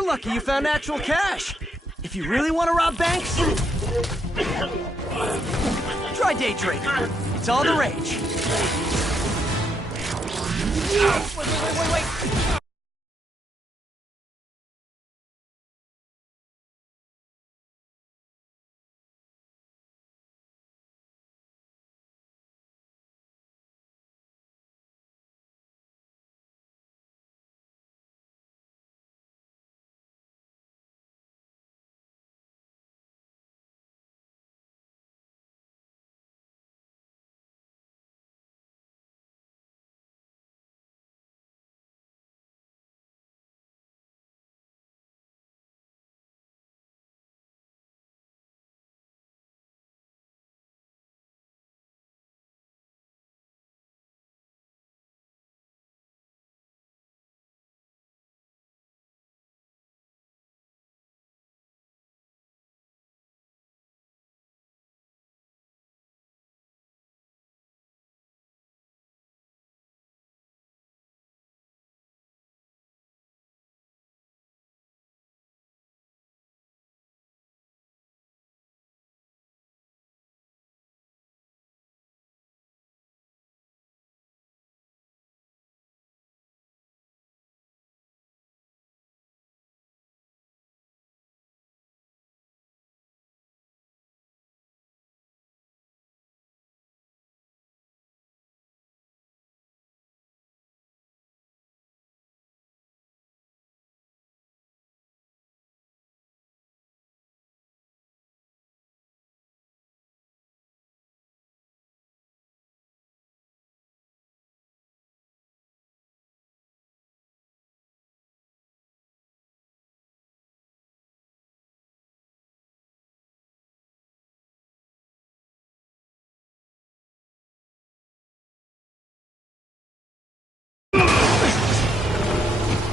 lucky you found actual cash. If you really want to rob banks, try day trading. It's all the rage. Wait.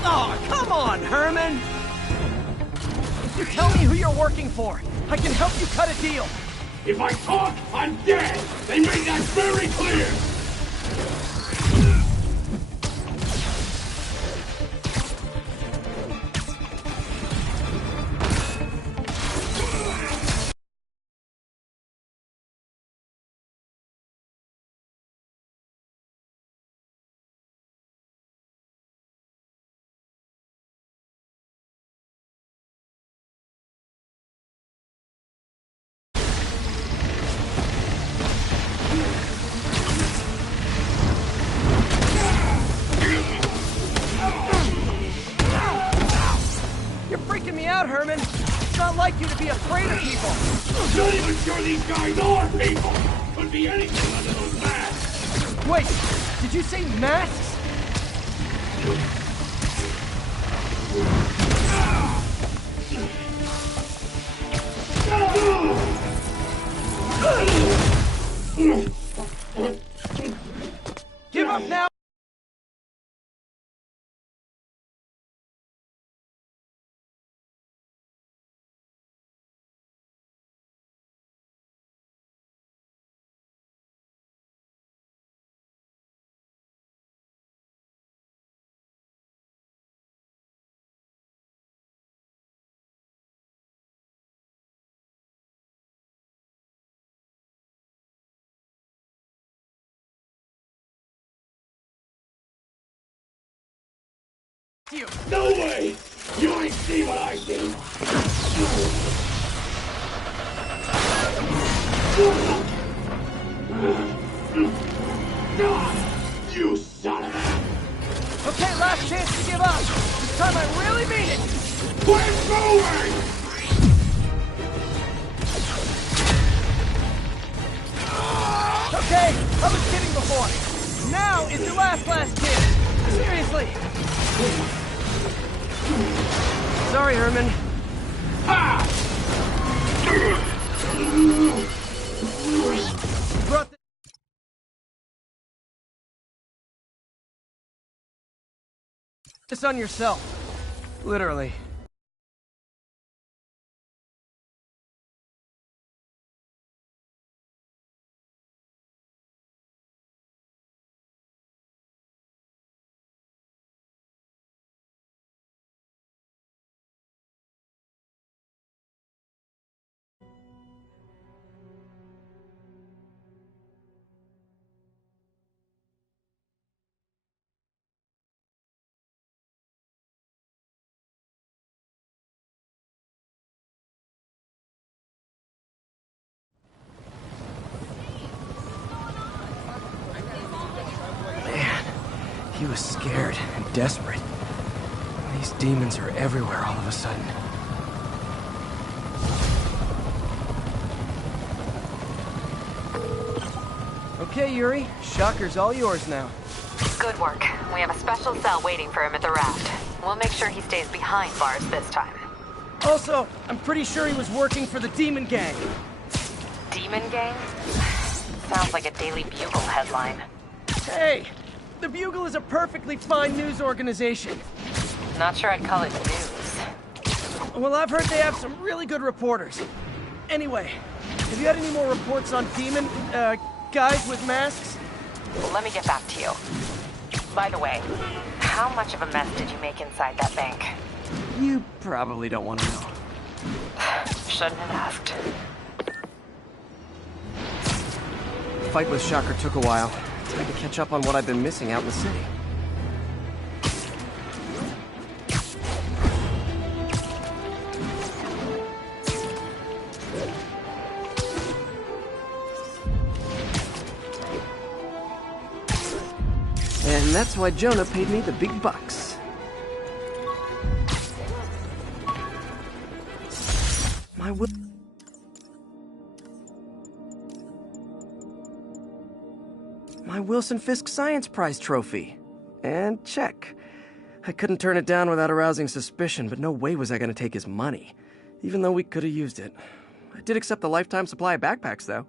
Oh, come on, Herman! If you tell me who you're working for, I can help you cut a deal. If I talk, I'm dead! They made that very clear! You're freaking me out, Herman. It's not like you to be afraid of people. I'm not even sure these guys are people! Could be anything under those masks! Wait, did you say masks? Give up now! You. No way! You ain't see what I see! You son of a... Okay, last chance to give up. This time I really mean it. Quit moving! Okay, I was kidding before. Now is your last kid. Seriously. Sorry, Herman. Brought this on yourself. Literally. He was scared and desperate. These demons are everywhere all of a sudden. Okay, Yuri. Shocker's all yours now. Good work. We have a special cell waiting for him at the raft. We'll make sure he stays behind bars this time. Also, I'm pretty sure he was working for the Demon Gang. Demon Gang? Sounds like a Daily Bugle headline. Hey, the Bugle is a perfectly fine news organization. Not sure I'd call it news. Well, I've heard they have some really good reporters. Anyway, have you had any more reports on demon, guys with masks? Well, let me get back to you. By the way, how much of a mess did you make inside that bank? You probably don't want to know. Shouldn't have asked. The fight with Shocker took a while. Trying to catch up on what I've been missing out in the city. And that's why Jonah paid me the big bucks. My Wilson Fisk Science Prize trophy. And check. I couldn't turn it down without arousing suspicion, but no way was I going to take his money, even though we could have used it. I did accept the lifetime supply of backpacks, though.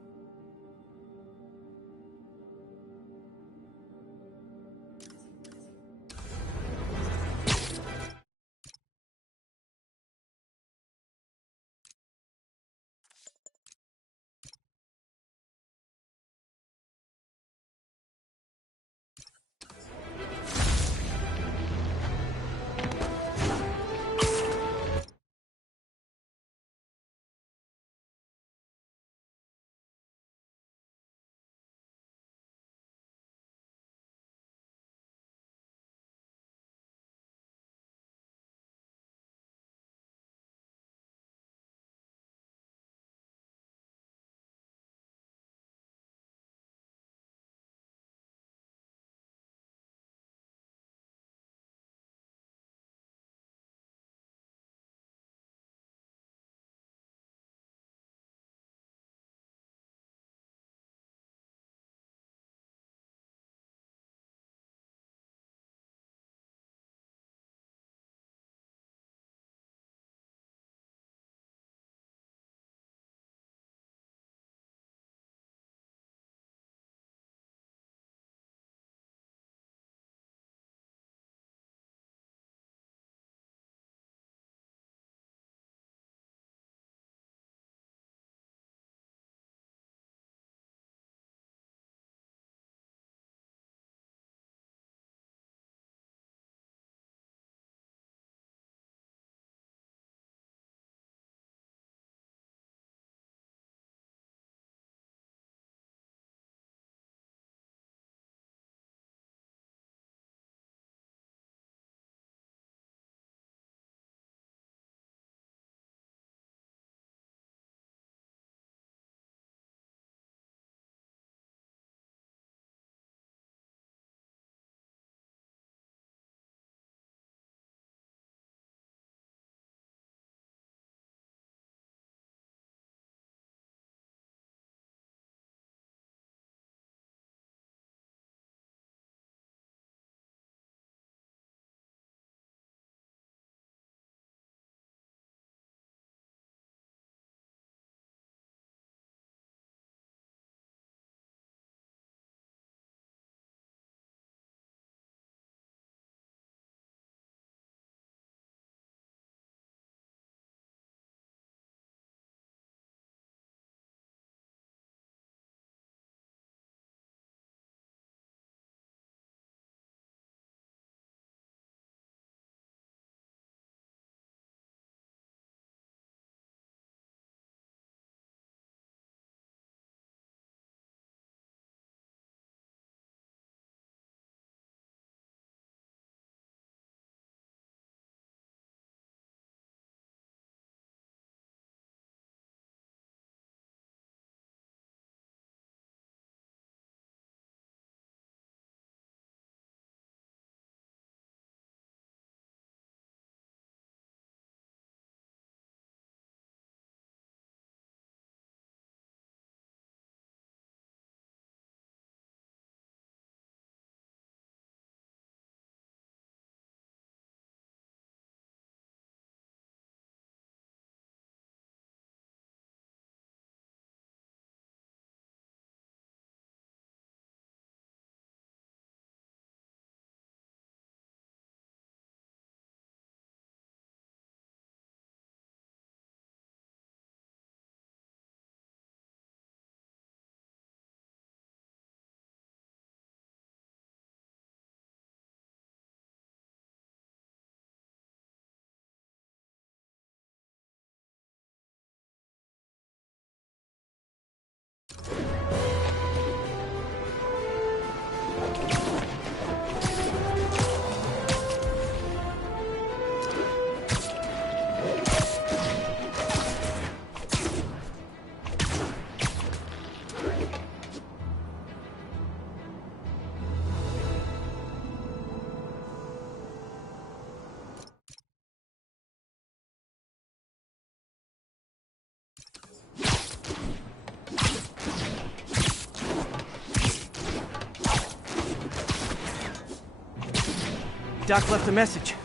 Doc left a message.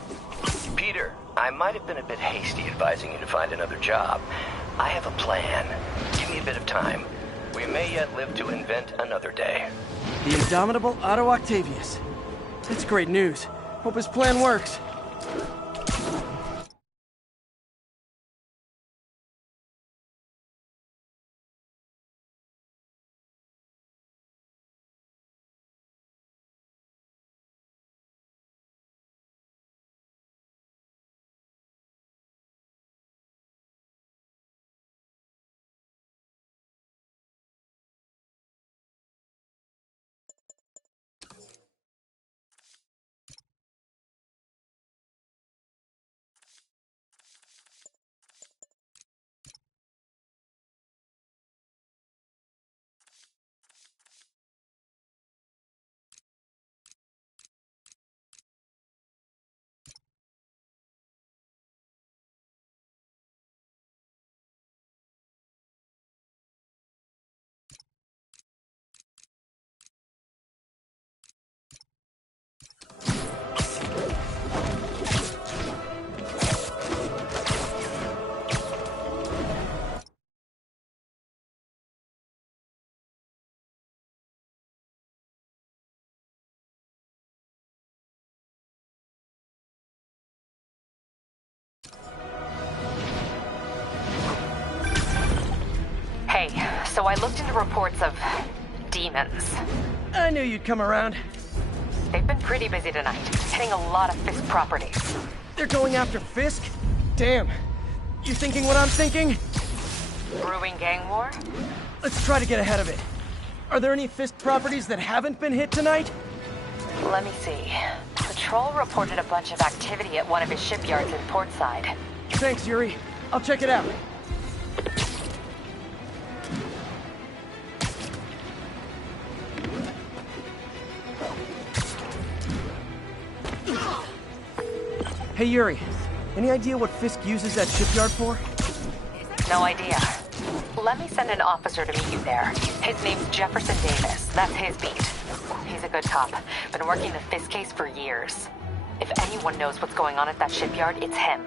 Peter, I might have been a bit hasty advising you to find another job. I have a plan. Give me a bit of time. We may yet live to invent another day. The indomitable Otto Octavius. That's great news. Hope his plan works. Hey, so I looked into reports of demons. I knew you'd come around. They've been pretty busy tonight, hitting a lot of Fisk properties. They're going after Fisk? Damn. You thinking what I'm thinking? Brewing gang war? Let's try to get ahead of it. Are there any Fisk properties that haven't been hit tonight? Let me see. Patrol reported a bunch of activity at one of his shipyards in Portside. Thanks, Yuri. I'll check it out. Hey, Yuri. Any idea what Fisk uses that shipyard for? No idea. Let me send an officer to meet you there. His name's Jefferson Davis. That's his beat. He's a good cop. Been working the Fisk case for years. If anyone knows what's going on at that shipyard, it's him.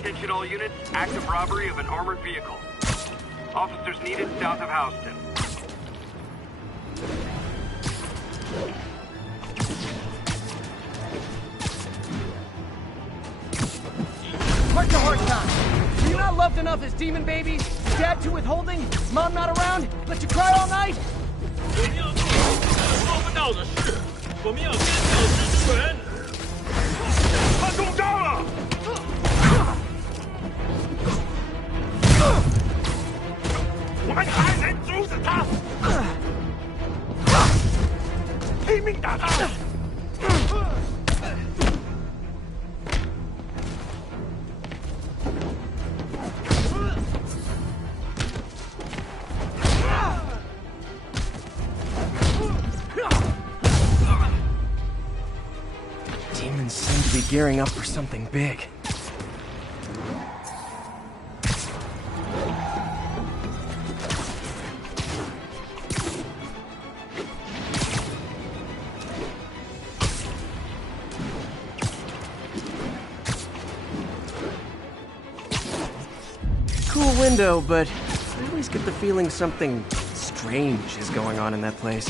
Attention all units, active robbery of an armored vehicle. Officers needed south of Houston. Heart-to-heart time. Were you not loved enough as demon babies? Dad too withholding? Mom not around? Let you cry all night? 做不到的事，我们要坚守支援。他中招了！我们还能阻止他！拼命打他！ Demons seem to be gearing up for something big. Cool window, but I always get the feeling something strange is going on in that place.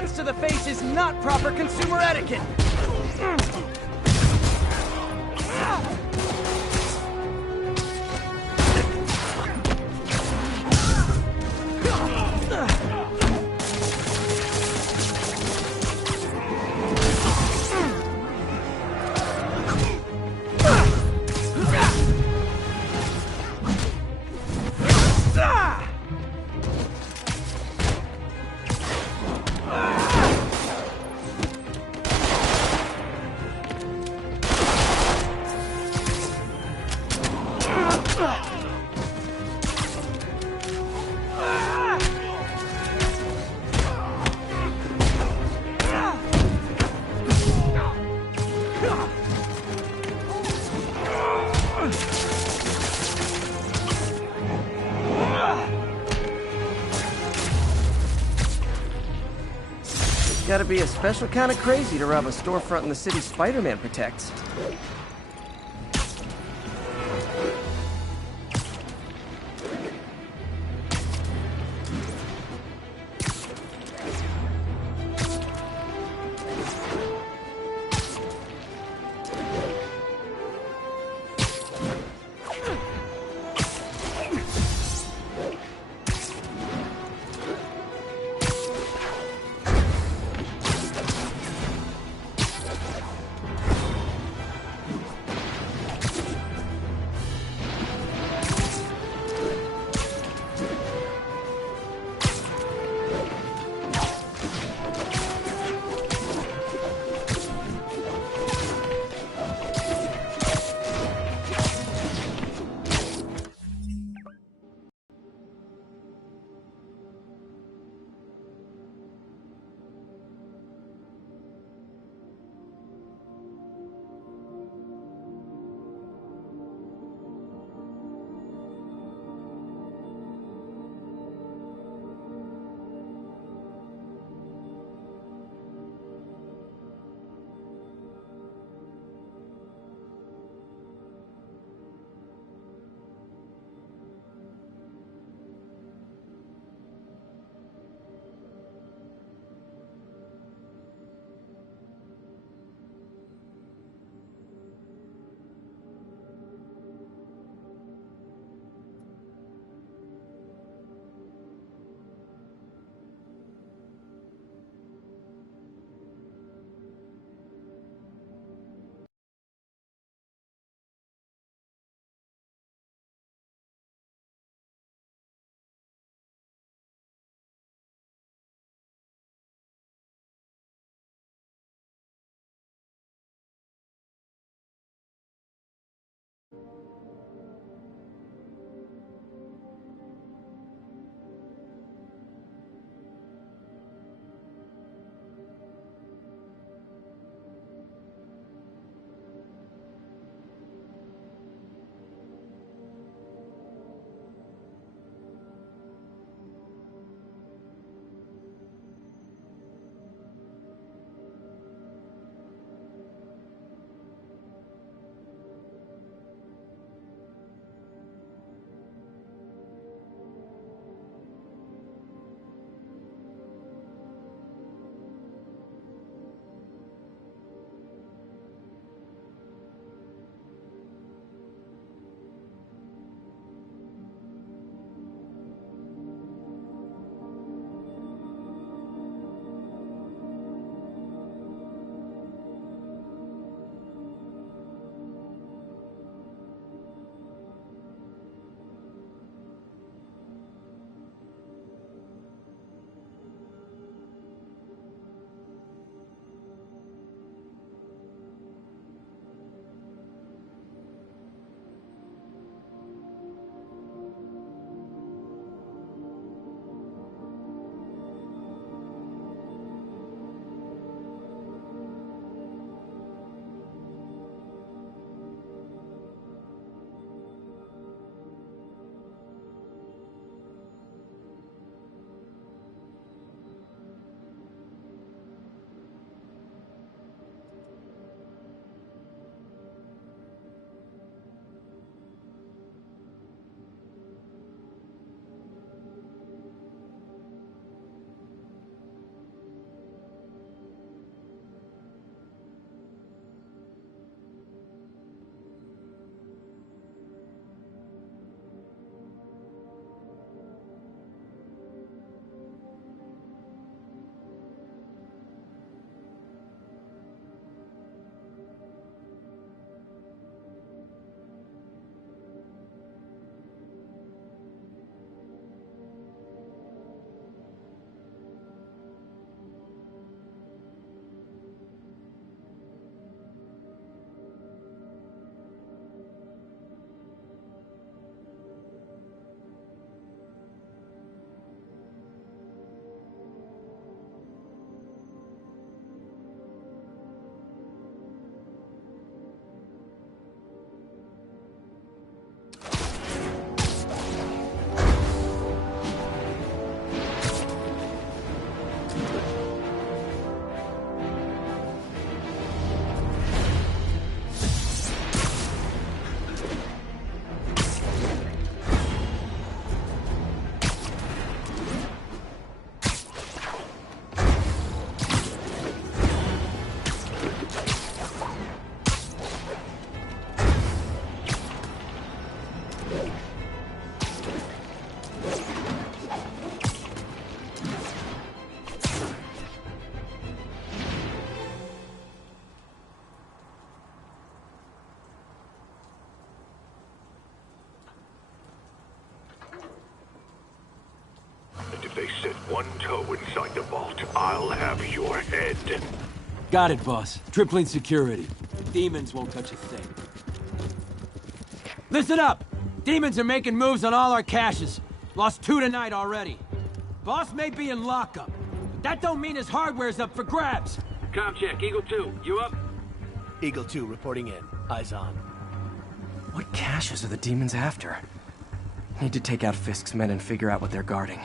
Guns to the face is not proper consumer etiquette! Gotta be a special kind of crazy to rob a storefront in the city Spider-Man protects. set one toe inside the vault, I'll have your head. Got it, boss. Tripling security. The demons won't touch a thing. Listen up! Demons are making moves on all our caches. Lost 2 tonight already. Boss may be in lockup, but that don't mean his hardware's up for grabs. Com check, Eagle 2, you up? Eagle 2 reporting in. Eyes on. What caches are the demons after? Need to take out Fisk's men and figure out what they're guarding.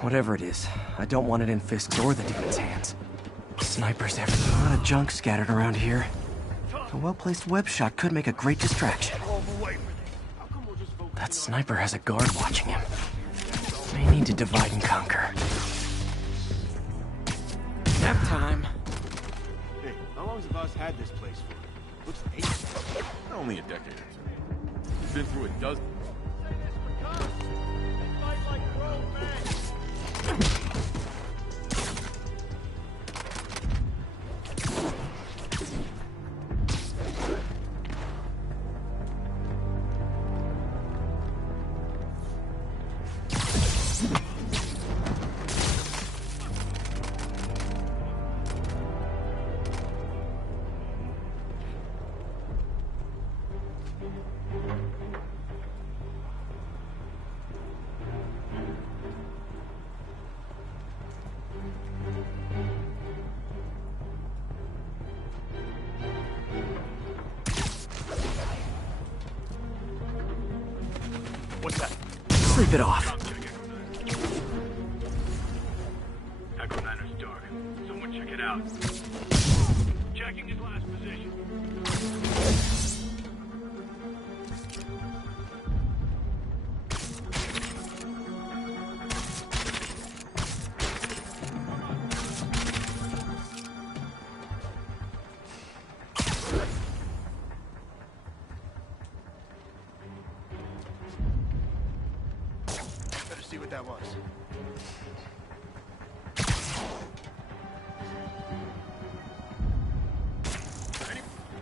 Whatever it is, I don't want it in Fisk's or the demons' hands. Snipers everywhere. A lot of junk scattered around here. A well-placed web shot could make a great distraction. That sniper has a guard watching him. May need to divide and conquer. Nap time. Hey, how long's the boss had this place for? Looks ancient. Only a decade or two. He's been through a dozen. What's that? Sleep it off. Echo 9's dark. Someone check it out. Checking his last position. Better see what that was.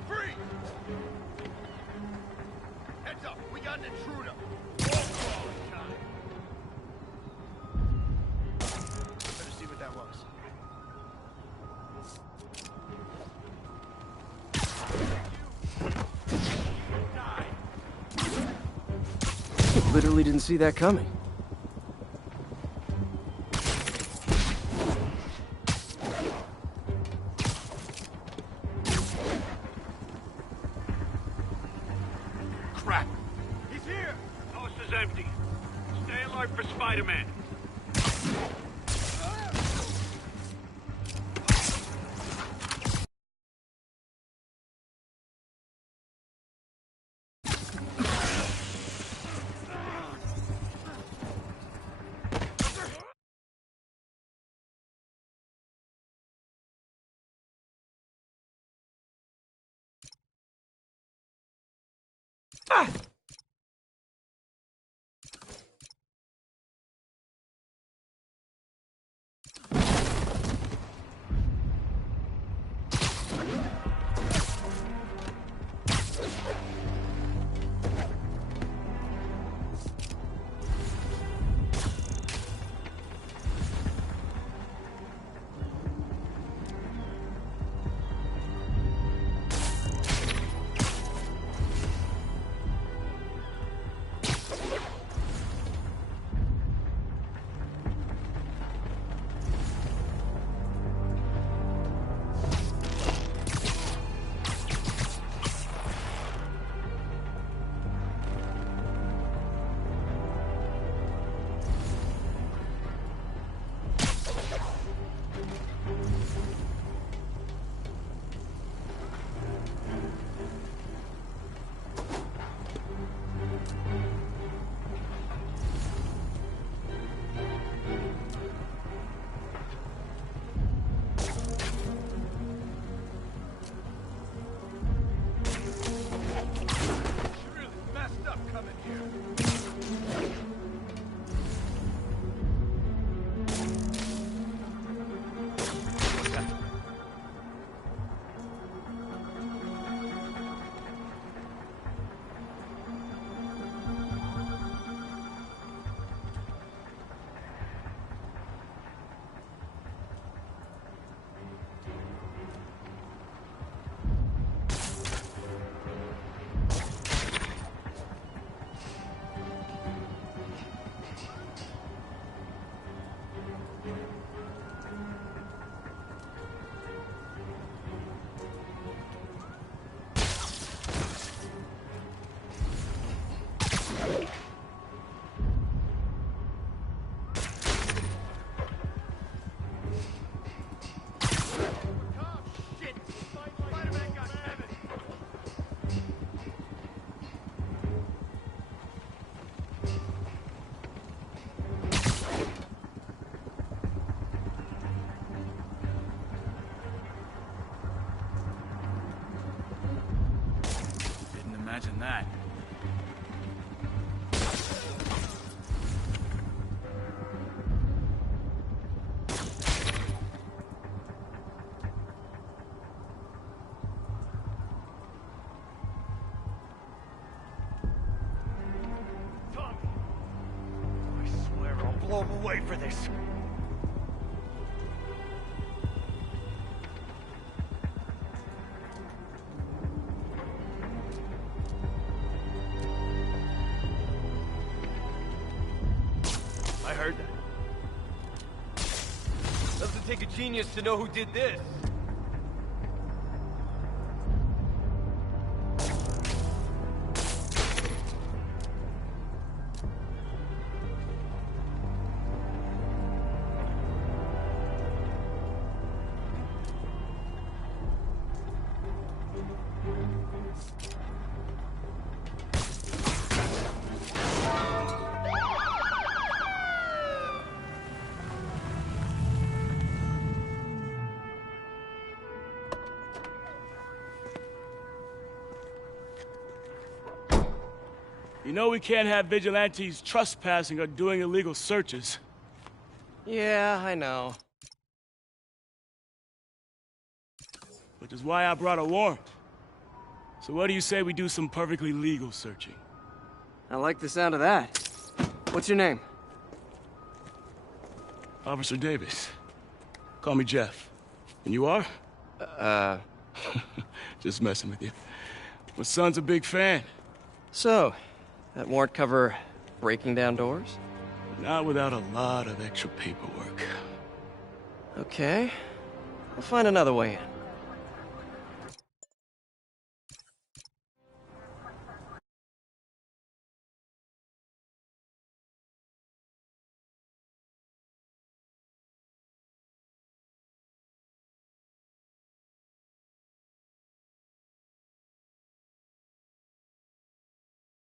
Free! Heads up, we got an intruder. Better see what that was. Literally didn't see that coming. Crap! He's here! Post is empty. Stay alert for Spider-Man. Ah! this. I heard that. Doesn't take a genius to know who did this. You know we can't have vigilantes trespassing or doing illegal searches. Yeah, I know. Which is why I brought a warrant. So what do you say we do some perfectly legal searching? I like the sound of that. What's your name? Officer Davis. Call me Jeff. And you are? Just messing with you. My son's a big fan. So, that warrant cover breaking down doors? Not without a lot of extra paperwork. Okay. I'll find another way in.